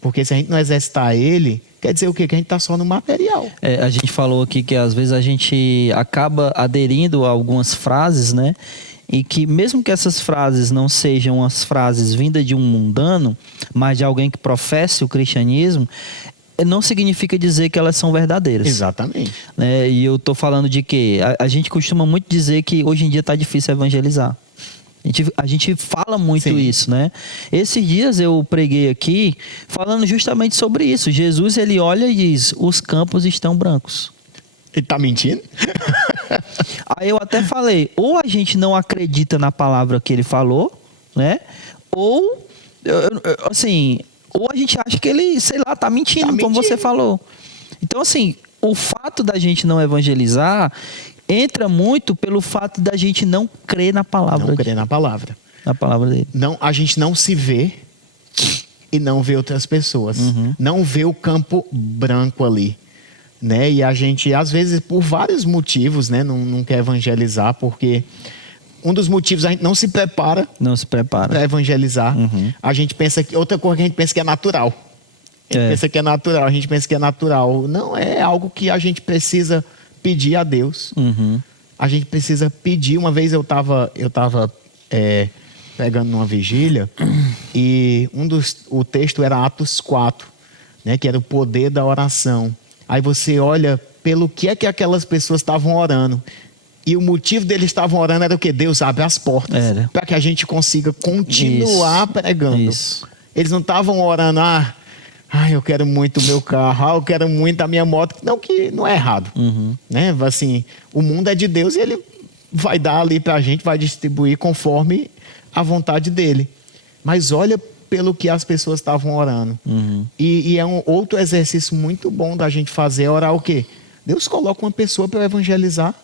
Porque se a gente não exercitar ele, quer dizer o quê? Que a gente está só no material. A gente falou aqui que às vezes a gente acaba aderindo a algumas frases, né? E que mesmo que essas frases não sejam as frases vindas de um mundano, mas de alguém que professe o cristianismo, não significa dizer que elas são verdadeiras. Exatamente. Né? E eu estou falando de que a gente costuma muito dizer que hoje em dia está difícil evangelizar. A gente fala muito Sim. isso, né? Esses dias eu preguei aqui falando justamente sobre isso. Jesus, ele olha e diz, os campos estão brancos. Ele está mentindo? Aí eu até falei, ou a gente não acredita na palavra que ele falou, né? Ou, assim, ou a gente acha que ele, sei lá, tá mentindo, como você falou. Então, assim, o fato da gente não evangelizar entra muito pelo fato da gente não crer na palavra. Não crer na palavra. Na palavra dele. Não, a gente não se vê e não vê outras pessoas. Não vê o campo branco ali. Né? E a gente, às vezes, por vários motivos, né, não quer evangelizar, porque um dos motivos a gente não se prepara. Não se prepara. Para evangelizar. A gente pensa que outra coisa que a gente pensa que é natural. A gente pensa que é natural, a gente pensa que é natural. Não, é algo que a gente precisa pedir a Deus. A gente precisa pedir. Uma vez eu estava pregando numa vigília e o texto era Atos 4, né, que era o poder da oração. Aí você olha pelo que é que aquelas pessoas estavam orando. E o motivo deles estavam orando era o quê? Deus abre as portas para que a gente consiga continuar pregando. Isso. Eles não estavam orando, eu quero muito o meu carro, eu quero muito a minha moto. Não, que não é errado. Né? Assim, o mundo é de Deus e ele vai dar ali para a gente, vai distribuir conforme a vontade dele. Mas olha pelo que as pessoas estavam orando. E é um outro exercício muito bom da gente fazer, é orar o quê? Deus coloca uma pessoa para evangelizar.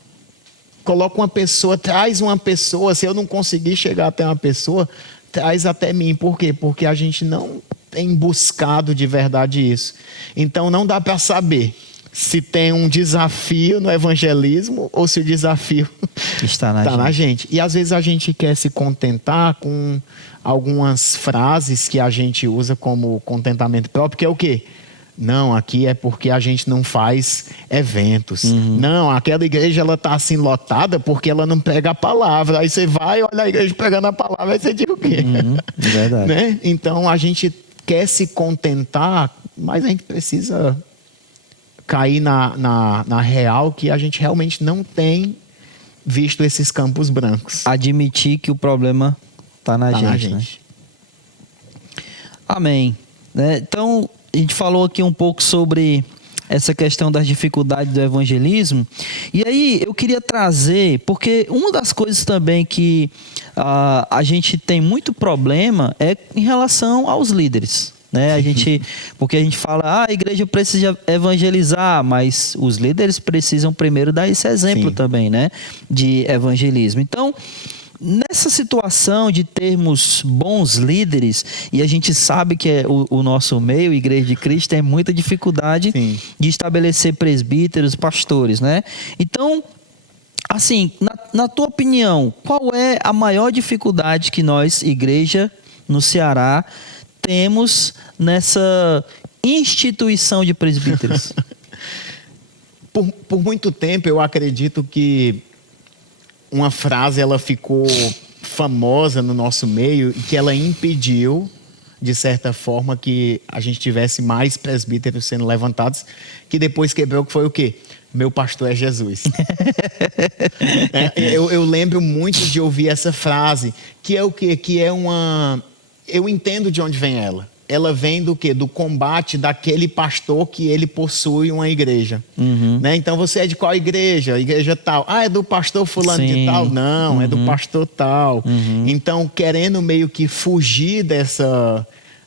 Coloca uma pessoa, traz uma pessoa. Se eu não conseguir chegar até uma pessoa, traz até mim. Por quê? Porque a gente não tem buscado de verdade isso. Então não dá para saber se tem um desafio no evangelismo ou se o desafio está na gente. E às vezes a gente quer se contentar com algumas frases que a gente usa como contentamento próprio, que é o quê? Não, aqui é porque a gente não faz eventos. Não, aquela igreja ela tá assim lotada porque ela não prega a palavra. Aí você vai, olha a igreja pregando a palavra, aí você diz o quê? É verdade. Né? Então a gente quer se contentar, mas a gente precisa cair na real que a gente realmente não tem visto esses campos brancos. Admitir que o problema está na gente. Né? Amém. Então, a gente falou aqui um pouco sobre essa questão das dificuldades do evangelismo. E aí eu queria trazer, porque uma das coisas também que a gente tem muito problema é em relação aos líderes. Né? Porque a gente fala, a igreja precisa evangelizar, mas os líderes precisam primeiro dar esse exemplo também, né? De evangelismo. Então, nessa situação de termos bons líderes, e a gente sabe que o nosso meio, Igreja de Cristo, tem muita dificuldade de estabelecer presbíteros, pastores, né? Então, assim, na tua opinião, qual é a maior dificuldade que nós, igreja, no Ceará, temos nessa instituição de presbíteros? Por muito tempo, eu acredito que uma frase ela ficou famosa no nosso meio e que ela impediu, de certa forma, que a gente tivesse mais presbíteros sendo levantados, que depois quebrou, que foi o quê? Meu pastor é Jesus. Eu lembro muito de ouvir essa frase, que é o quê? Que é uma... Eu entendo de onde vem ela. Ela vem do quê? Do combate daquele pastor que ele possui uma igreja. Né? Então, você é de qual igreja? Igreja tal. É do pastor fulano de tal? Não, é do pastor tal. Então, querendo meio que fugir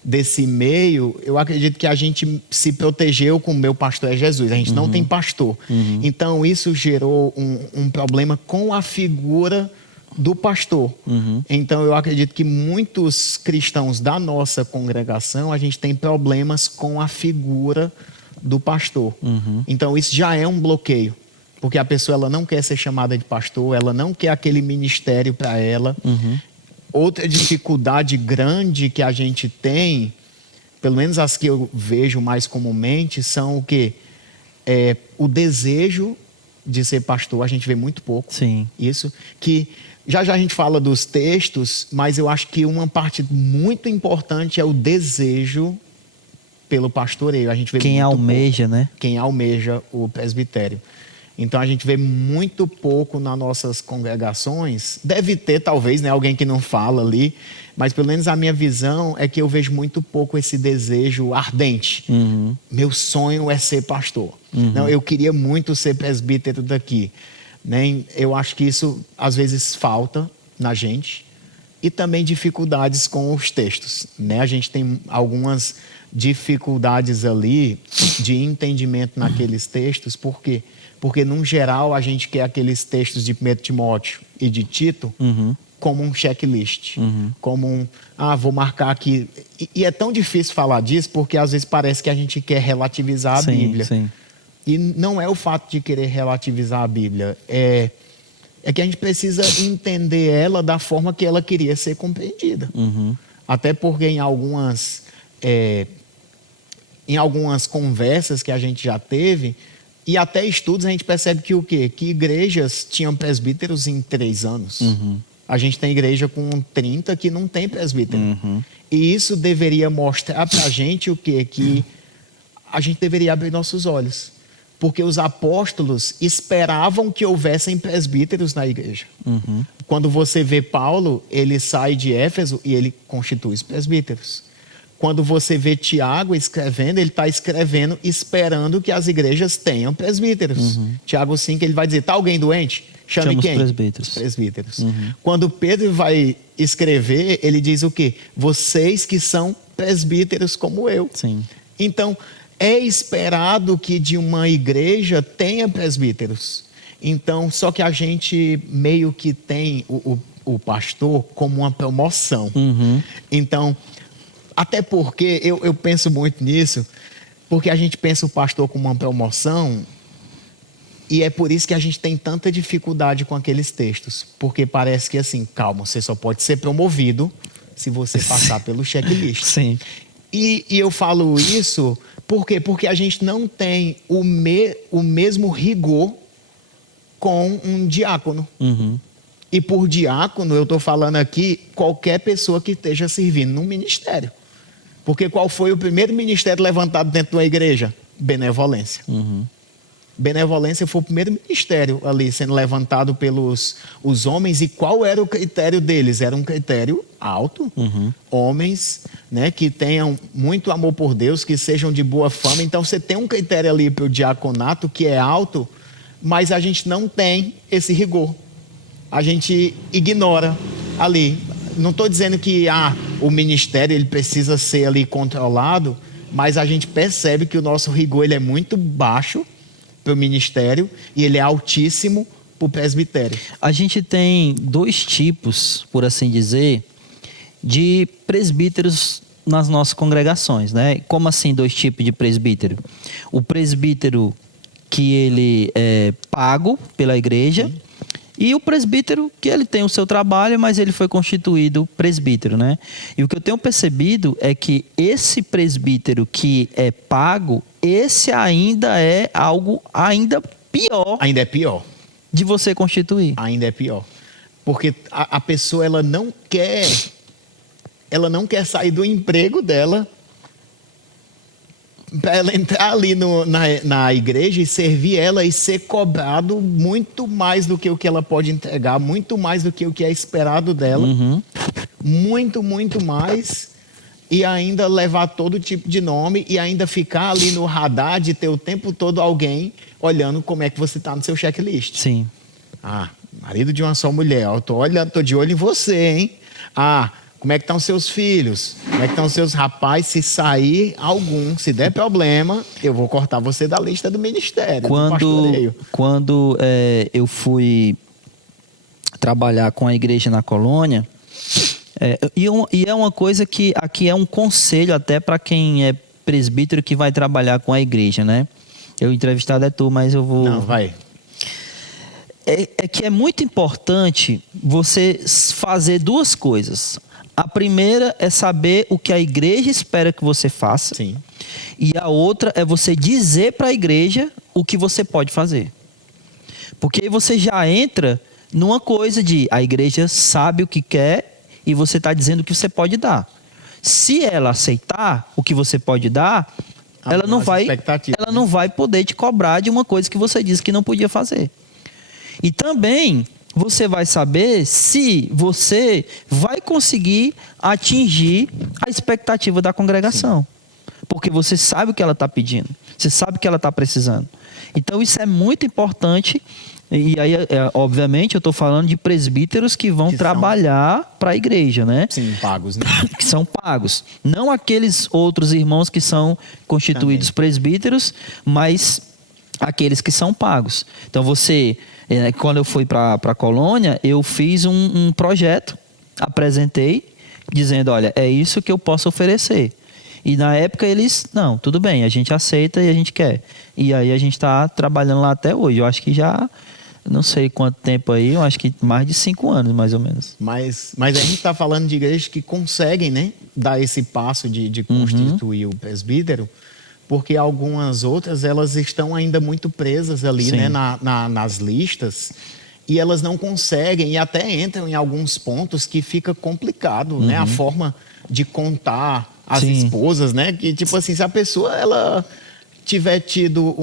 desse meio, eu acredito que a gente se protegeu com o meu pastor é Jesus. A gente não tem pastor. Então, isso gerou um problema com a figura do pastor. Então, eu acredito que muitos cristãos da nossa congregação, a gente tem problemas com a figura do pastor. Então, isso já é um bloqueio. Porque a pessoa ela não quer ser chamada de pastor, ela não quer aquele ministério para ela. Outra dificuldade grande que a gente tem, pelo menos as que eu vejo mais comumente, são o quê? O desejo de ser pastor. A gente vê muito pouco. Sim. Isso. Que já a gente fala dos textos, mas eu acho que uma parte muito importante é o desejo pelo pastoreio. A gente vê Quem muito almeja, pouco. né? Quem almeja o presbitério. Então a gente vê muito pouco nas nossas congregações. Deve ter, talvez, né, alguém que não fala ali, mas pelo menos a minha visão é que eu vejo muito pouco esse desejo ardente. Meu sonho é ser pastor. Não, eu queria muito ser presbítero daqui. Né? Eu acho que isso às vezes falta na gente. E também dificuldades com os textos. Né? A gente tem algumas dificuldades ali de entendimento naqueles textos. Por quê? Porque, no geral, a gente quer aqueles textos de 1 Timóteo e de Tito como um checklist. Como um, vou marcar aqui. E é tão difícil falar disso porque, às vezes, parece que a gente quer relativizar a Bíblia. Sim. E não é o fato de querer relativizar a Bíblia. É que a gente precisa entender ela da forma que ela queria ser compreendida. Até porque em algumas conversas que a gente já teve, e até estudos, a gente percebe que o quê? Que igrejas tinham presbíteros em 3 anos. A gente tem igreja com 30 que não tem presbítero. E isso deveria mostrar para a gente o quê? Que a gente deveria abrir nossos olhos. Porque os apóstolos esperavam que houvessem presbíteros na igreja. Quando você vê Paulo, ele sai de Éfeso e ele constitui os presbíteros. Quando você vê Tiago escrevendo, ele está escrevendo esperando que as igrejas tenham presbíteros. Tiago 5, ele vai dizer, está alguém doente? Chame quem? Os presbíteros. Quando Pedro vai escrever, ele diz o quê? Vocês que são presbíteros como eu. Sim. Então, é esperado que de uma igreja tenha presbíteros. Então, só que a gente meio que tem o pastor como uma promoção. Então, até porque eu penso muito nisso, porque a gente pensa o pastor como uma promoção, e é por isso que a gente tem tanta dificuldade com aqueles textos. Porque parece que assim, calma, você só pode ser promovido se você passar pelo checklist. Sim. E eu falo isso, por quê? Porque a gente não tem o mesmo rigor com um diácono. E por diácono, eu estou falando aqui, qualquer pessoa que esteja servindo num ministério. Porque qual foi o primeiro ministério levantado dentro de uma igreja? Benevolência. Benevolência foi o primeiro ministério ali sendo levantado pelos os homens. E qual era o critério deles? Era um critério alto. Homens, né, que tenham muito amor por Deus, que sejam de boa fama. Então você tem um critério ali para o diaconato que é alto, mas a gente não tem esse rigor. A gente ignora ali. Não estou dizendo que o ministério ele precisa ser ali controlado, mas a gente percebe que o nosso rigor ele é muito baixo para o ministério e ele é altíssimo para o presbitério. A gente tem 2 tipos, por assim dizer, de presbíteros nas nossas congregações, né? Como assim 2 tipos de presbítero? O presbítero que ele é pago pela igreja, e o presbítero que ele tem o seu trabalho, mas ele foi constituído presbítero, né? E o que eu tenho percebido é que esse presbítero que é pago, esse ainda é algo ainda pior. Ainda é pior. De você constituir. Ainda é pior. Porque a pessoa ela não quer sair do emprego dela para ela entrar ali na igreja e servir ela e ser cobrado muito mais do que o que ela pode entregar, muito mais do que o que é esperado dela, muito mais, e ainda levar todo tipo de nome e ainda ficar ali no radar de ter o tempo todo alguém olhando como é que você está no seu checklist. Sim. Marido de uma só mulher, eu tô de olho em você, hein? Como é que estão seus filhos? Como é que estão seus rapazes? Se sair algum, se der problema, eu vou cortar você da lista do ministério, do pastoreio. Quando eu fui trabalhar com a igreja na colônia. E é uma coisa que aqui é um conselho até para quem é presbítero que vai trabalhar com a igreja, né? Eu entrevistado é tu, mas eu vou... Não, vai. É que é muito importante você fazer duas coisas. A primeira é saber o que a igreja espera que você faça. Sim. E a outra é você dizer para a igreja o que você pode fazer. Porque aí você já entra numa coisa de a igreja sabe o que quer e você está dizendo o que você pode dar. Se ela aceitar o que você pode dar, ela não vai poder te cobrar de uma coisa que você disse que não podia fazer. E também você vai saber se você vai conseguir atingir a expectativa da congregação. Sim. Porque você sabe o que ela está pedindo. Você sabe o que ela está precisando. Então isso é muito importante. E aí, obviamente, eu estou falando de presbíteros que vão trabalhar para a igreja, né? Sim, pagos, né? Que são pagos. Não aqueles outros irmãos que são constituídos também presbíteros, mas aqueles que são pagos. Então quando eu fui para a colônia, eu fiz um projeto, apresentei, dizendo, olha, é isso que eu posso oferecer. E na época eles, não, tudo bem, a gente aceita e a gente quer. E aí a gente está trabalhando lá até hoje. Eu acho que já, não sei quanto tempo aí, eu acho que mais de 5 anos, mais ou menos. Mas a gente está falando de igrejas que conseguem, né, dar esse passo de constituir o presbítero, porque algumas outras, elas estão ainda muito presas ali, né, nas listas, e elas não conseguem, e até entram em alguns pontos que fica complicado, né, a forma de contar as esposas, né, que tipo assim, se a pessoa, ela tiver tido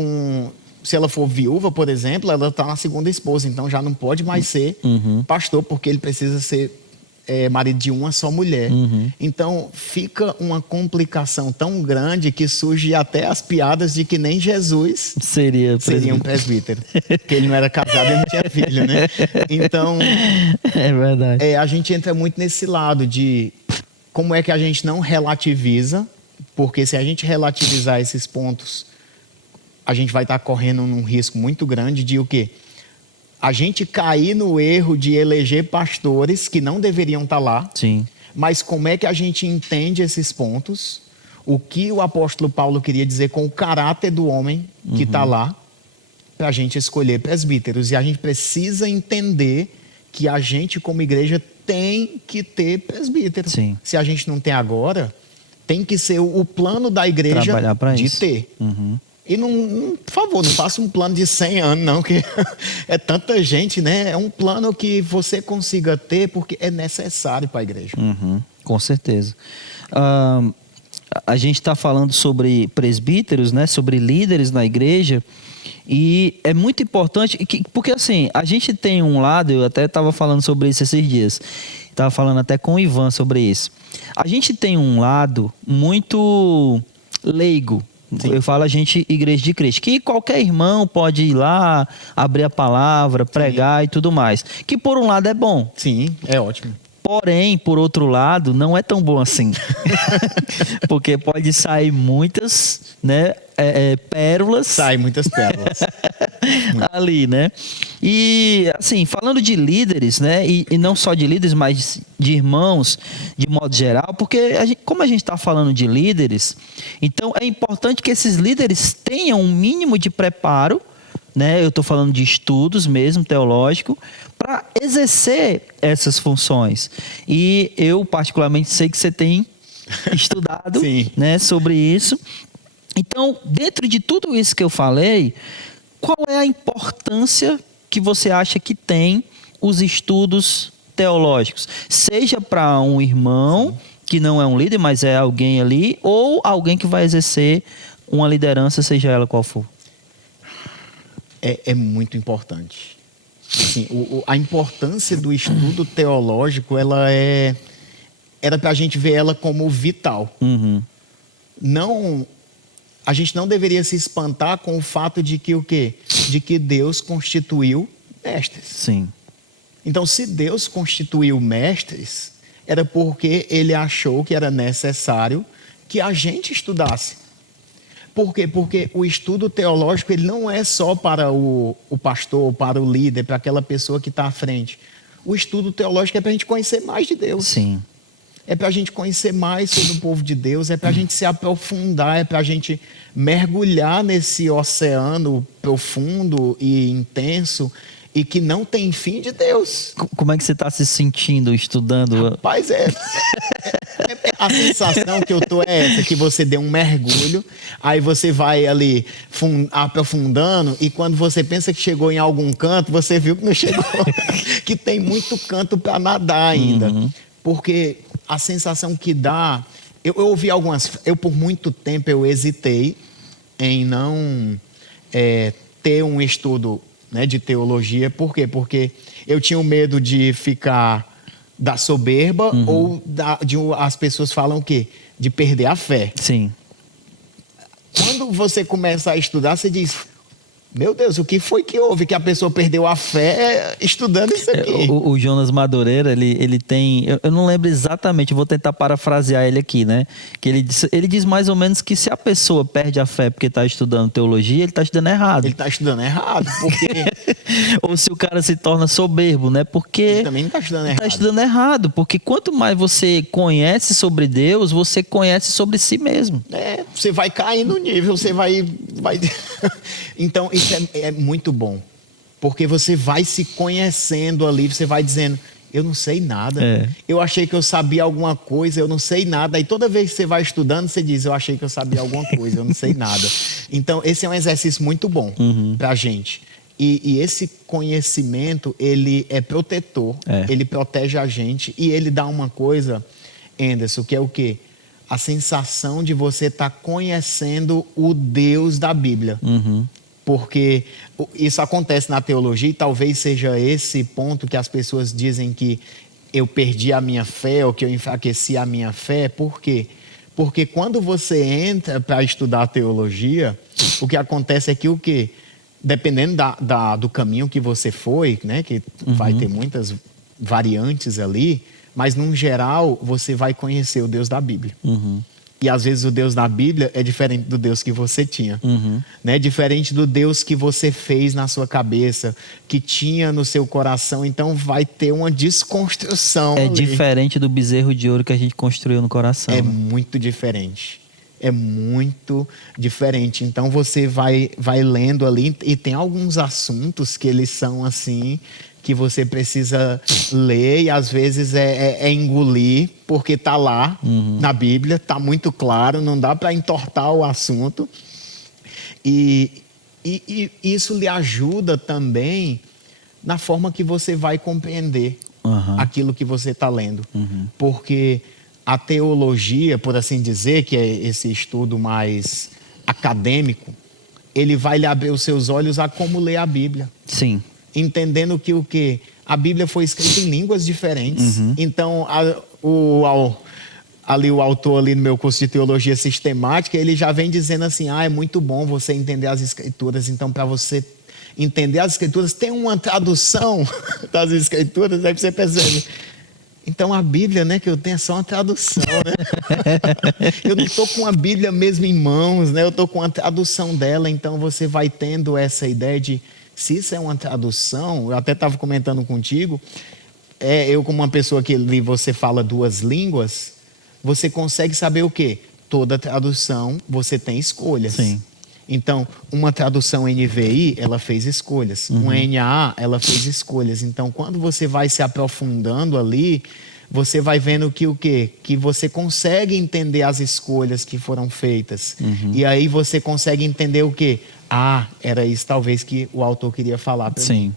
se ela for viúva, por exemplo, ela está na segunda esposa, então já não pode mais ser pastor, porque ele precisa ser marido de uma só mulher. Então fica uma complicação tão grande que surge até as piadas de que nem Jesus seria um presbítero. Porque ele não era casado e não tinha filho, né? Então é verdade. A gente entra muito nesse lado de como é que a gente não relativiza, porque se a gente relativizar esses pontos, a gente vai estar correndo um risco muito grande de o quê? A gente cair no erro de eleger pastores que não deveriam estar lá. Sim. Mas como é que a gente entende esses pontos? O que o apóstolo Paulo queria dizer com o caráter do homem que está lá, para a gente escolher presbíteros. E a gente precisa entender que a gente, como igreja, tem que ter presbítero. Sim. Se a gente não tem agora, tem que ser o plano da igreja de isso. ter. E, por favor, não faça um plano de 100 anos, não, que é tanta gente, né? É um plano que você consiga ter, porque é necessário para a igreja. Com certeza. A gente está falando sobre presbíteros, né? Sobre líderes na igreja, e é muito importante, porque assim, a gente tem um lado, eu até estava falando sobre isso esses dias, estava falando até com o Ivan sobre isso. A gente tem um lado muito leigo. Sim. Eu falo igreja de Cristo, que qualquer irmão pode ir lá, abrir a palavra, pregar e tudo mais. Que por um lado é bom. Sim, é ótimo. Porém, por outro lado, não é tão bom assim. Porque pode sair muitas, né, pérolas. Sai muitas pérolas. Ali, né? E, assim, falando de líderes, né? E não só de líderes, mas de irmãos, de modo geral, porque como a gente está falando de líderes, então é importante que esses líderes tenham um mínimo de preparo, né? Eu estou falando de estudos mesmo, teológico, para exercer essas funções. E eu, particularmente, sei que você tem estudado né, sobre isso. Então, dentro de tudo isso que eu falei, qual é a importância que você acha que tem os estudos teológicos? Seja para um irmão que não é um líder, mas é alguém ali, ou alguém que vai exercer uma liderança, seja ela qual for. É muito importante. Assim, a importância do estudo teológico, era para a gente ver ela como vital. A gente não deveria se espantar com o fato de que o quê? De que Deus constituiu mestres. Sim. Então, se Deus constituiu mestres, era porque Ele achou que era necessário que a gente estudasse. Por quê? Porque o estudo teológico, ele não é só para o pastor, para o líder, para aquela pessoa que está à frente. O estudo teológico é para a gente conhecer mais de Deus. Sim. É para a gente conhecer mais sobre o povo de Deus, é para a gente se aprofundar, é para a gente mergulhar nesse oceano profundo e intenso e que não tem fim de Deus. Como é que você está se sentindo estudando? Rapaz, a sensação que eu tô é essa, que você deu um mergulho, aí você vai ali aprofundando e quando você pensa que chegou em algum canto, você viu que não chegou, que tem muito canto para nadar ainda. Porque a sensação que dá... Eu ouvi algumas... por muito tempo eu hesitei em não ter um estudo, né, de teologia. Por quê? Porque eu tinha o medo de ficar da soberba ou as pessoas falam o quê? De perder a fé. Sim. Quando você começa a estudar, você diz... Meu Deus, o que foi que houve que a pessoa perdeu a fé estudando isso aqui? O Jonas Madureira, ele tem... Eu não lembro exatamente, vou tentar parafrasear ele aqui, né? Que ele diz mais ou menos que se a pessoa perde a fé porque está estudando teologia, ele está estudando errado. Ele está estudando errado, porque... Ou se o cara se torna soberbo, né? Porque... Ele também não está estudando errado. Está estudando errado, porque quanto mais você conhece sobre Deus, você conhece sobre si mesmo. Você vai cair no nível, você vai... Então, isso é muito bom, porque você vai se conhecendo ali, você vai dizendo, eu não sei nada, eu achei que eu sabia alguma coisa, eu não sei nada, e toda vez que você vai estudando, você diz, eu achei que eu sabia alguma coisa, eu não sei nada. Então, esse é um exercício muito bom para a gente. E esse conhecimento, ele é protetor, ele protege a gente, e ele dá uma coisa, Anderson, que é o quê? A sensação de você estar conhecendo o Deus da Bíblia. Porque isso acontece na teologia e talvez seja esse ponto que as pessoas dizem que eu perdi a minha fé ou que eu enfraqueci a minha fé. Por quê? Porque quando você entra para estudar teologia, o que acontece é que o quê? Dependendo do caminho que você foi, né, que vai ter muitas variantes ali, mas, num geral, você vai conhecer o Deus da Bíblia. E, às vezes, o Deus da Bíblia é diferente do Deus que você tinha. Né? Diferente do Deus que você fez na sua cabeça, que tinha no seu coração. Então, vai ter uma desconstrução ali. Diferente do bezerro de ouro que a gente construiu no coração. É muito diferente. É muito diferente. Então, você vai lendo ali e tem alguns assuntos que eles são assim... que você precisa ler e às vezes é engolir, porque está lá na Bíblia, está muito claro, não dá para entortar o assunto. E isso lhe ajuda também na forma que você vai compreender aquilo que você está lendo. Porque a teologia, por assim dizer, que é esse estudo mais acadêmico, ele vai lhe abrir os seus olhos a como ler a Bíblia. Sim. Entendendo que o quê? A Bíblia foi escrita em línguas diferentes. Então, o autor ali no meu curso de teologia sistemática, ele já vem dizendo assim, é muito bom você entender as escrituras. Então, para você entender as escrituras, tem uma tradução das escrituras, aí você percebe. Então, a Bíblia, né, que eu tenho é só uma tradução, né? Eu não estou com a Bíblia mesmo em mãos, né? Eu estou com a tradução dela. Então, você vai tendo essa ideia de... Se isso é uma tradução, eu até estava comentando contigo, eu como uma pessoa que você fala duas línguas, você consegue saber o quê? Toda tradução, você tem escolhas. Sim. Então, uma tradução NVI, ela fez escolhas. Uma NAA, ela fez escolhas. Então, quando você vai se aprofundando ali, você vai vendo que o quê? Que você consegue entender as escolhas que foram feitas. E aí você consegue entender o quê? Era isso talvez que o autor queria falar para mim.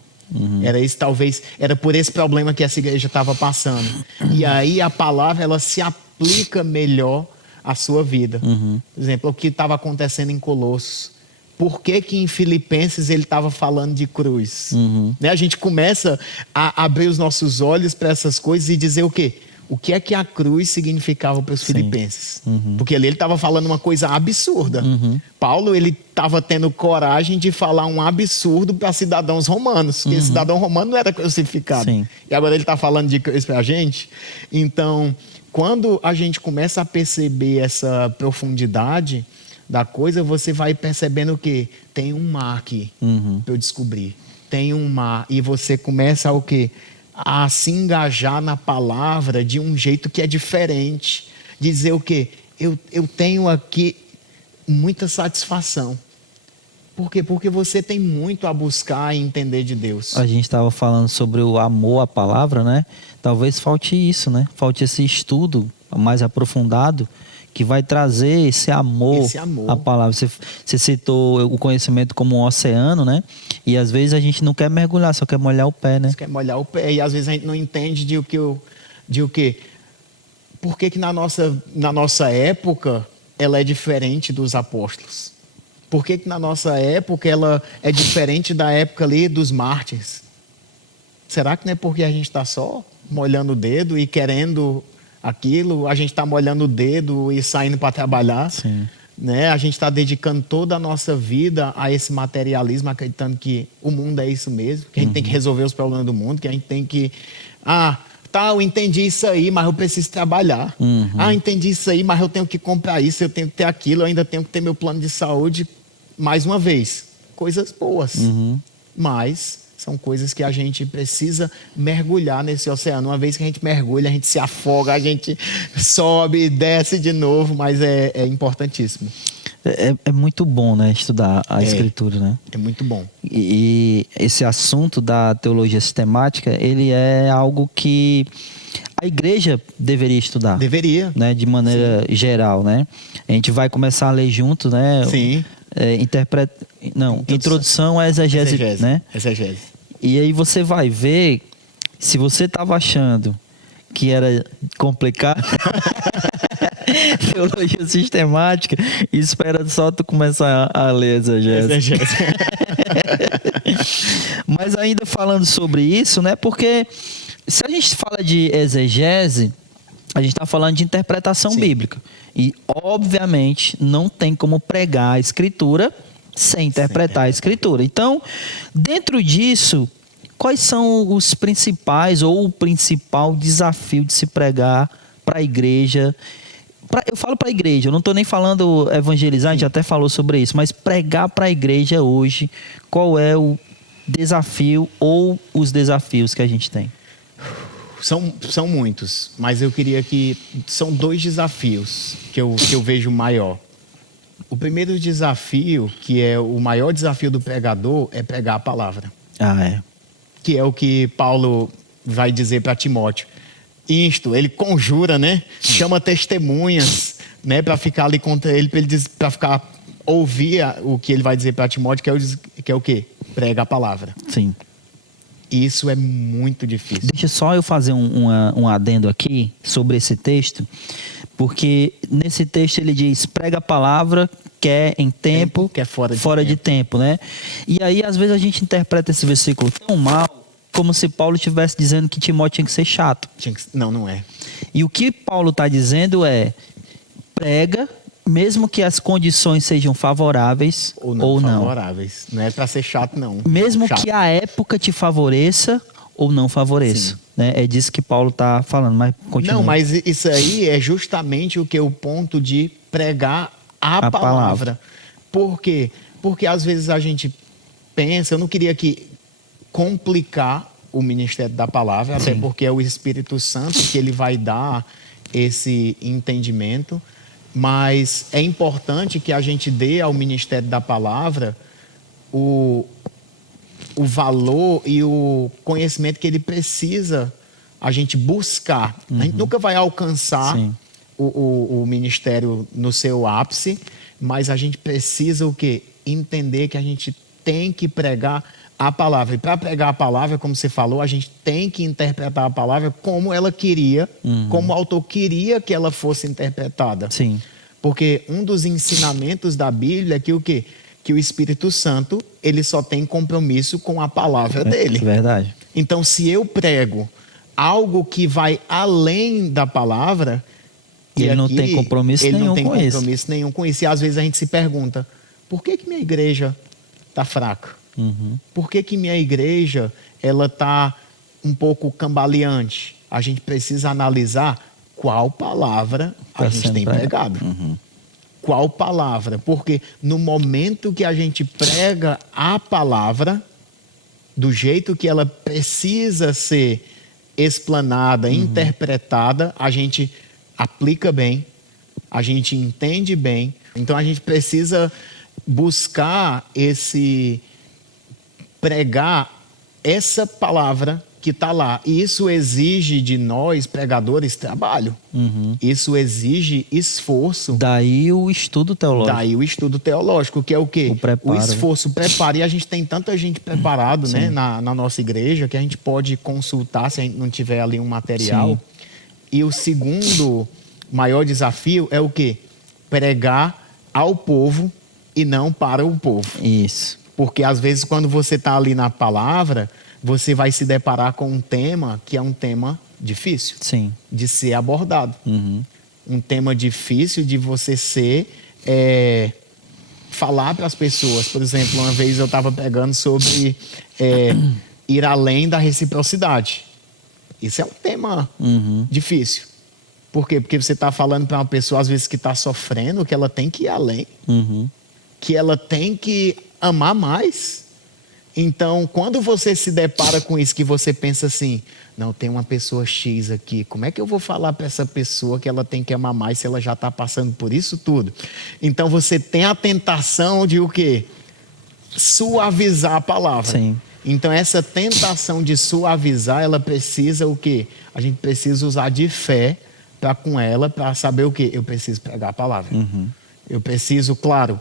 Era isso talvez, era por esse problema que essa igreja estava passando. E aí a palavra, ela se aplica melhor à sua vida. Por exemplo, o que estava acontecendo em Colossos. Por que em Filipenses ele estava falando de cruz? Né? A gente começa a abrir os nossos olhos para essas coisas e dizer o quê? O que é que a cruz significava para os filipenses? Porque ali ele estava falando uma coisa absurda. Paulo, ele estava tendo coragem de falar um absurdo para cidadãos romanos, porque cidadão romano não era crucificado. E agora ele está falando de cruz para a gente. Então, quando a gente começa a perceber essa profundidade da coisa, você vai percebendo que tem um mar aqui para eu descobrir. Tem um mar. E você começa a o quê? a se engajar na palavra de um jeito que é diferente. Dizer o quê? Eu tenho aqui muita satisfação. Por quê? Porque você tem muito a buscar e entender de Deus. A gente estava falando sobre o amor à palavra, né? Talvez falte isso, né? Falte esse estudo mais aprofundado que vai trazer esse amor à palavra. Você citou o conhecimento como um oceano, né? E às vezes a gente não quer mergulhar, só quer molhar o pé, né? Só quer molhar o pé. E às vezes a gente não entende de o quê? Por que na nossa época ela é diferente dos apóstolos? Por que na nossa época ela é diferente da época ali dos mártires? Será que não é porque a gente está só molhando o dedo e querendo aquilo? A gente está molhando o dedo e saindo para trabalhar? Sim. Né? A gente está dedicando toda a nossa vida a esse materialismo, acreditando que o mundo é isso mesmo, que a gente tem que resolver os problemas do mundo, que a gente tem que... eu entendi isso aí, mas eu preciso trabalhar. Eu entendi isso aí, mas eu tenho que comprar isso, eu tenho que ter aquilo, eu ainda tenho que ter meu plano de saúde. Mais uma vez, coisas boas, mas são coisas que a gente precisa mergulhar nesse oceano. Uma vez que a gente mergulha, a gente se afoga, a gente sobe e desce de novo, mas é importantíssimo. É muito bom, né, estudar a Escritura, né? É muito bom. E esse assunto da teologia sistemática, ele é algo que a igreja deveria estudar. Deveria. Né, de maneira geral, né? A gente vai começar a ler junto, né? Sim. Introdução à exegese, né? Exegese. E aí você vai ver, se você estava achando que era complicado, teologia sistemática, espera só tu começar a ler exegese. Mas ainda falando sobre isso, né? Porque se a gente fala de exegese, a gente está falando de interpretação bíblica. E, obviamente, não tem como pregar a Escritura sem interpretar a Escritura. Então, dentro disso, quais são os principais ou o principal desafio de se pregar para a igreja? Eu falo para a igreja, eu não estou nem falando evangelizar, a gente até falou sobre isso, mas pregar para a igreja hoje, qual é o desafio ou os desafios que a gente tem? São muitos, mas eu queria que... São 2 desafios que eu vejo maior. O primeiro desafio, que é o maior desafio do pregador, é pregar a palavra. Que é o que Paulo vai dizer para Timóteo. Ele conjura, né? Chama testemunhas, né? Para ficar ali contra ele, para ouvir o que ele vai dizer para Timóteo, que é o quê? Prega a palavra. Sim. Isso é muito difícil. Deixa só eu fazer um adendo aqui sobre esse texto, porque nesse texto ele diz, prega a palavra, quer em tempo, quer fora de tempo, né? E aí, às vezes, a gente interpreta esse versículo tão mal, como se Paulo estivesse dizendo que Timóteo tinha que ser chato. Não é. E o que Paulo está dizendo é, prega, mesmo que as condições sejam favoráveis ou não. Favoráveis. Não é para ser chato, não. Mesmo chato. que a época te favoreça ou não favoreça. Né? É disso que Paulo está falando, mas continua. Não, mas isso aí é justamente o ponto de pregar a palavra. Por quê? Porque às vezes a gente pensa, eu não queria complicar o ministério da palavra, até porque é o Espírito Santo que ele vai dar esse entendimento, mas é importante que a gente dê ao ministério da palavra o valor e o conhecimento que ele precisa a gente buscar. A gente nunca vai alcançar o ministério no seu ápice, mas a gente precisa o quê? Entender que a gente tem que pregar a palavra. E para pregar a palavra, como você falou, a gente tem que interpretar a palavra como ela queria, como o autor queria que ela fosse interpretada. Sim. Porque um dos ensinamentos da Bíblia é que o quê? Que o Espírito Santo, ele só tem compromisso com a palavra dele. Verdade. Então, se eu prego algo que vai além da palavra... Ele não tem compromisso nenhum com isso. E às vezes a gente se pergunta, por que minha igreja está fraca? Por que minha igreja ela está um pouco cambaleante? A gente precisa analisar qual palavra a gente tem pregado. Qual palavra? Porque no momento que a gente prega a palavra, do jeito que ela precisa ser explanada, interpretada, a gente aplica bem, a gente entende bem. Então a gente precisa buscar pregar essa palavra que está lá. E isso exige de nós, pregadores, trabalho. Isso exige esforço. Daí o estudo teológico. Daí o estudo teológico, que é o quê? O preparo. O esforço, o preparo. E a gente tem tanta gente preparado, né, na nossa igreja, que a gente pode consultar se a gente não tiver ali um material. Sim. E o segundo maior desafio é o quê? Pregar ao povo e não para o povo. Isso. Porque às vezes quando você está ali na palavra, você vai se deparar com um tema que é um tema difícil Sim. de ser abordado. Um tema difícil de você falar para as pessoas. Por exemplo, uma vez eu estava pregando sobre ir além da reciprocidade. Isso é um tema difícil. Por quê? Porque você está falando para uma pessoa, às vezes, que está sofrendo, que ela tem que ir além. Que ela tem que amar mais. Então, quando você se depara com isso, que você pensa assim, não, tem uma pessoa X aqui, como é que eu vou falar para essa pessoa que ela tem que amar mais se ela já está passando por isso tudo? Então, você tem a tentação de o quê? Suavizar a palavra. Sim. Então, essa tentação de suavizar, ela precisa o quê? A gente precisa usar de fé com ela, para saber o quê? Eu preciso pregar a palavra. Eu preciso, claro,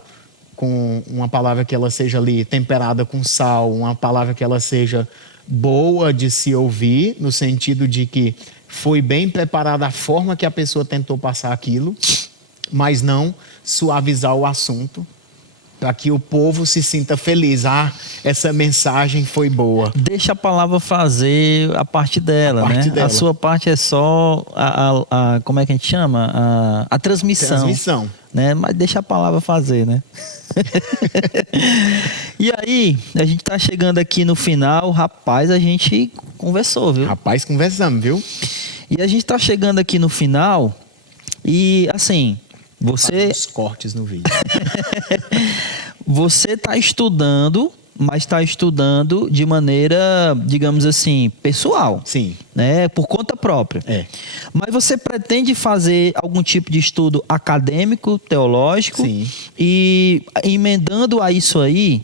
com uma palavra que ela seja ali temperada com sal, uma palavra que ela seja boa de se ouvir, no sentido de que foi bem preparada a forma que a pessoa tentou passar aquilo, mas não suavizar o assunto, para que o povo se sinta feliz. Ah, essa mensagem foi boa. Deixa a palavra fazer a parte dela, né? A sua parte é só como é que a gente chama? A transmissão. Né? Mas deixa a palavra fazer, né? E aí, a gente tá chegando aqui no final. Rapaz, a gente conversou, viu? Rapaz, conversamos, viu? E a gente tá chegando aqui no final. E assim, você... Os cortes no vídeo. Você está estudando, mas está estudando de maneira, digamos assim, pessoal. Sim. Né? Por conta própria. É. Mas você pretende fazer algum tipo de estudo acadêmico, teológico? Sim. E emendando a isso aí,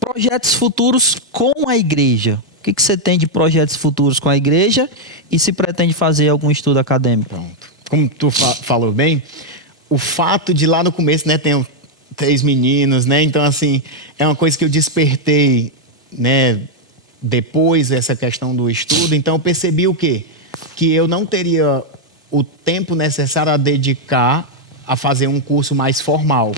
projetos futuros com a igreja. O que você tem de projetos futuros com a igreja e se pretende fazer algum estudo acadêmico? Pronto. Como tu falou bem, o fato de lá no começo, né, tem 3 meninos, né? Então, assim, é uma coisa que eu despertei, né, depois dessa questão do estudo. Então, eu percebi o quê? Que eu não teria o tempo necessário a dedicar a fazer um curso mais formal.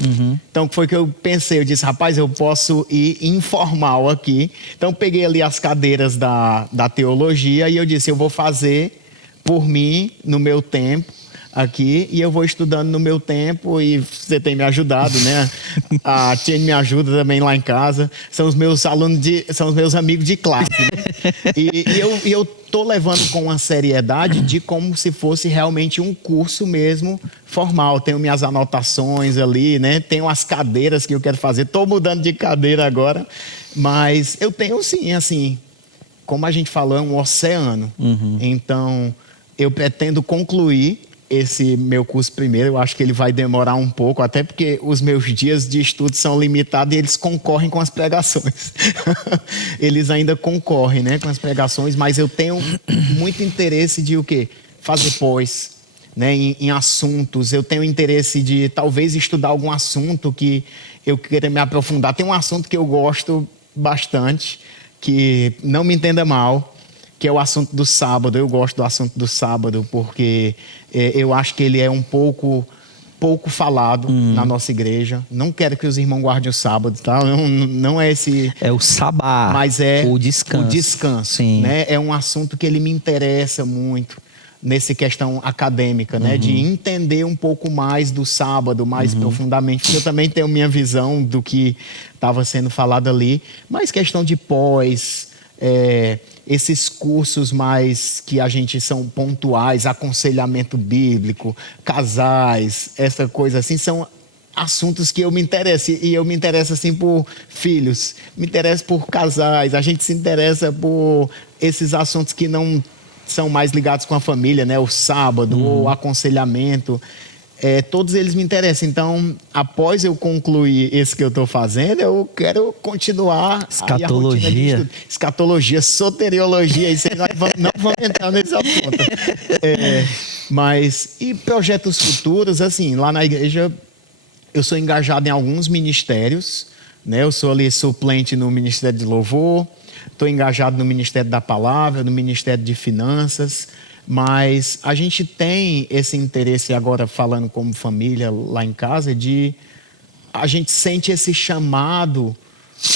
Então, foi que eu pensei, eu disse, rapaz, eu posso ir informal aqui. Então, eu peguei ali as cadeiras da teologia e eu disse, eu vou fazer por mim, no meu tempo, aqui, e eu vou estudando no meu tempo, e você tem me ajudado, né? A Tiene me ajuda também lá em casa. São os meus alunos, são os meus amigos de classe, né? E eu tô levando com uma seriedade de como se fosse realmente um curso mesmo formal. Tenho minhas anotações ali, né? Tenho as cadeiras que eu quero fazer. Tô mudando de cadeira agora, mas eu tenho sim, assim, como a gente falou, é um oceano. Então, eu pretendo concluir esse meu curso primeiro. Eu acho que ele vai demorar um pouco, até porque os meus dias de estudo são limitados e eles concorrem com as pregações. Eles ainda concorrem, né, com as pregações, mas eu tenho muito interesse de o quê? Fazer pós, né, em assuntos. Eu tenho interesse de talvez estudar algum assunto que eu queira me aprofundar. Tem um assunto que eu gosto bastante, que não me entenda mal, que é o assunto do sábado. Eu gosto do assunto do sábado porque eu acho que ele é um pouco falado na nossa igreja. Não quero que os irmãos guardem o sábado, tá? Não é esse... É o sabá, mas é o descanso. O descanso, Sim. né? É um assunto que ele me interessa muito nessa questão acadêmica, né? De entender um pouco mais do sábado, mais profundamente. Porque eu também tenho minha visão do que estava sendo falado ali. Mas questão de pós... esses cursos mais que a gente são pontuais, aconselhamento bíblico, casais, essa coisa assim, são assuntos que eu me interesso. E eu me interesso, assim, por filhos. Me interesso por casais. A gente se interessa por esses assuntos que não são mais ligados com a família, né? O sábado, o aconselhamento. Todos eles me interessam. Então, após eu concluir esse que eu estou fazendo, eu quero continuar aí a rotina de estudo. Escatologia, soteriologia, isso aí nós não vamos entrar nesse assunto. Mas, e projetos futuros, assim, lá na igreja, eu sou engajado em alguns ministérios, né? Eu sou ali suplente no Ministério de Louvor, estou engajado no Ministério da Palavra, no Ministério de Finanças. Mas a gente tem esse interesse, agora falando como família lá em casa, a gente sente esse chamado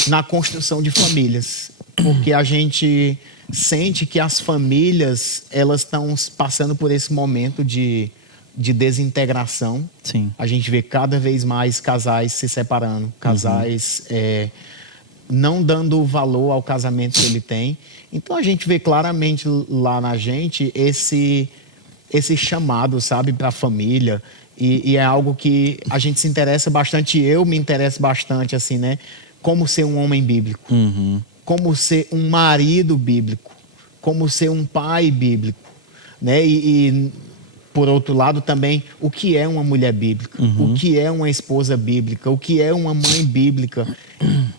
na construção de famílias. Porque a gente sente que as famílias, elas estão passando por esse momento de desintegração. Sim. A gente vê cada vez mais casais se separando, casais não dando valor ao casamento que ele tem. Então a gente vê claramente lá na gente esse chamado, sabe, para a família. E é algo que a gente se interessa bastante, eu me interesso bastante, assim, né? Como ser um homem bíblico, como ser um marido bíblico, como ser um pai bíblico, né? E por outro lado também, o que é uma mulher bíblica, o que é uma esposa bíblica, o que é uma mãe bíblica.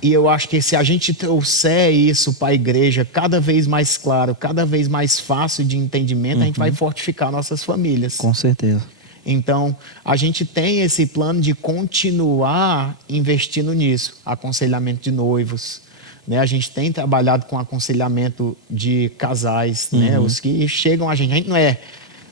E eu acho que se a gente trouxer isso para a igreja cada vez mais claro, cada vez mais fácil de entendimento, a gente vai fortificar nossas famílias. Com certeza. Então, a gente tem esse plano de continuar investindo nisso, aconselhamento de noivos, né? A gente tem trabalhado com aconselhamento de casais, né? Os que chegam a gente não é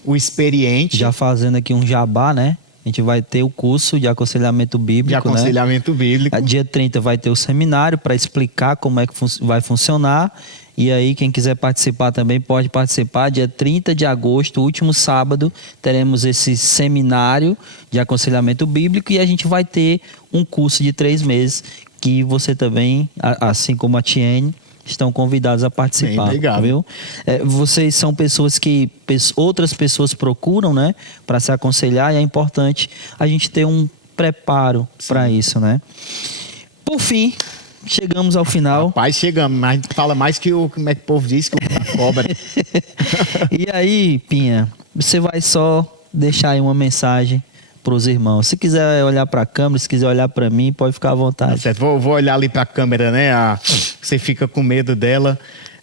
o experiente. Já fazendo aqui um jabá, né? A gente vai ter o curso de aconselhamento bíblico, de aconselhamento bíblico. Dia 30 vai ter o seminário para explicar como é que vai funcionar. E aí, quem quiser participar também pode participar. Dia 30 de agosto, último sábado, teremos esse seminário de aconselhamento bíblico e a gente vai ter um curso de 3 meses que você também, assim como a Tiene, estão convidados a participar. Bem, obrigado. Viu? Vocês são pessoas que outras pessoas procuram, né, para se aconselhar, e é importante a gente ter um preparo para isso, né? Por fim, chegamos ao final. Rapaz, chegamos, mas fala mais que como é que o povo diz, que o cobra. E aí, Pinha, você vai só deixar aí uma mensagem para os irmãos. Se quiser olhar para a câmera, se quiser olhar para mim, pode ficar à vontade. Certo. Vou olhar ali para a câmera, né? Você fica com medo dela.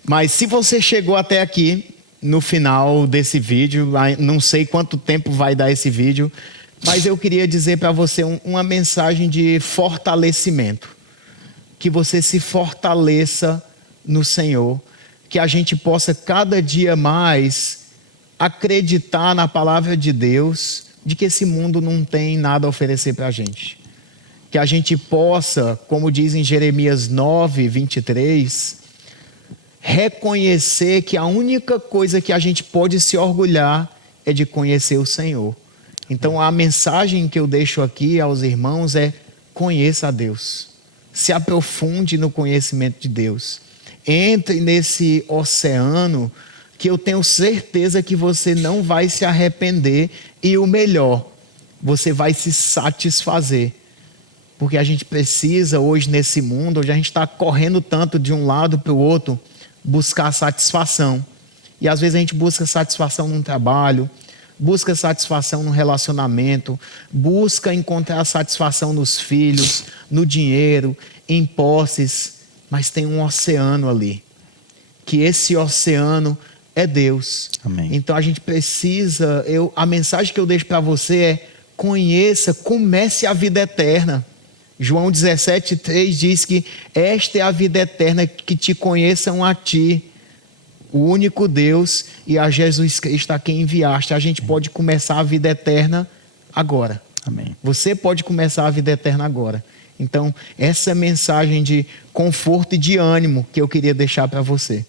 Mas se você chegou até aqui, no final desse vídeo, não sei quanto tempo vai dar esse vídeo, mas eu queria dizer para você uma mensagem de fortalecimento. Que você se fortaleça no Senhor. Que a gente possa cada dia mais acreditar na palavra de Deus, de que esse mundo não tem nada a oferecer para a gente. Que a gente possa, como diz em Jeremias 9, 23, reconhecer que a única coisa que a gente pode se orgulhar é de conhecer o Senhor. Então a mensagem que eu deixo aqui aos irmãos é: conheça a Deus. Se aprofunde no conhecimento de Deus. Entre nesse oceano que eu tenho certeza que você não vai se arrepender e o melhor, você vai se satisfazer. Porque a gente precisa hoje nesse mundo, onde a gente está correndo tanto de um lado para o outro, buscar satisfação. E às vezes a gente busca satisfação num trabalho, busca satisfação no relacionamento, busca encontrar satisfação nos filhos, no dinheiro, em posses, mas tem um oceano ali. Que esse oceano é Deus. Amém. Então a gente precisa, a mensagem que eu deixo para você é: conheça, comece a vida eterna. João 17,3 diz que esta é a vida eterna, que te conheçam a ti, o único Deus, e a Jesus Cristo a quem enviaste. A gente pode começar a vida eterna agora. Amém. Você pode começar a vida eterna agora. Então, essa mensagem de conforto e de ânimo que eu queria deixar para você.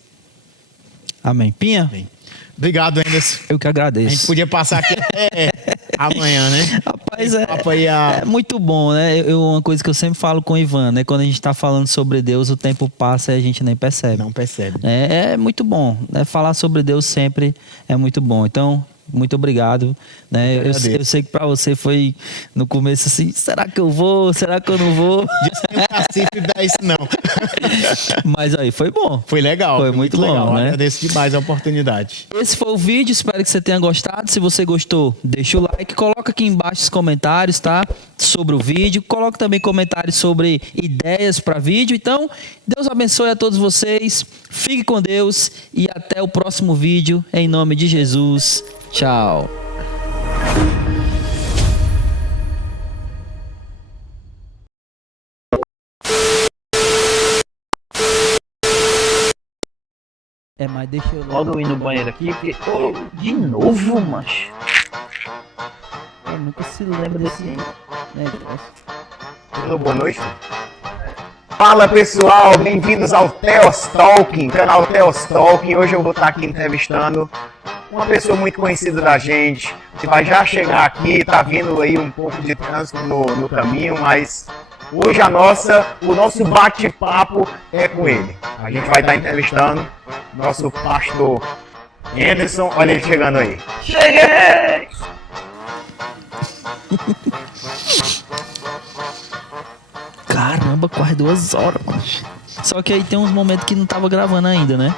Amém. Pinha? Bem, obrigado, Anderson. Eu que A agradeço. gente podia passar aqui até amanhã, né? Rapaz, é muito bom, né? Uma coisa que eu sempre falo com o Ivan, né? Quando a gente está falando sobre Deus, o tempo passa e a gente nem percebe. Não percebe. É muito bom, né? Falar sobre Deus sempre é muito bom. Então, Muito obrigado, né? Eu agradeço. sei que para você foi no começo assim, será que eu vou? Será que eu não vou? Disse que o cacife dá isso não. Mas aí foi bom. Foi legal. Foi muito legal. bom, né? Agradeço demais a oportunidade. Esse foi o vídeo, espero que você tenha gostado. Se você gostou, deixa o like, coloca aqui embaixo os comentários, tá? Sobre o vídeo, coloca também comentários sobre ideias para vídeo. Então, Deus abençoe a todos vocês. Fique com Deus e até o próximo vídeo em nome de Jesus. Tchau. Mas deixa eu logo ir no banheiro aqui, porque... de novo, macho. Eu nunca se lembra desse negócio. Boa noite. Fala pessoal, bem-vindos ao Theos Talking, canal Theos Talking. Hoje eu vou estar aqui entrevistando uma pessoa muito conhecida da gente. Você vai já chegar aqui, tá vindo aí um pouco de trânsito no caminho, mas hoje o nosso bate-papo é com ele. A gente vai estar entrevistando nosso pastor Anderson. Olha ele chegando aí. Cheguei! Caramba, quase 2 horas, mano. Só que aí tem uns momentos que não tava gravando ainda, né?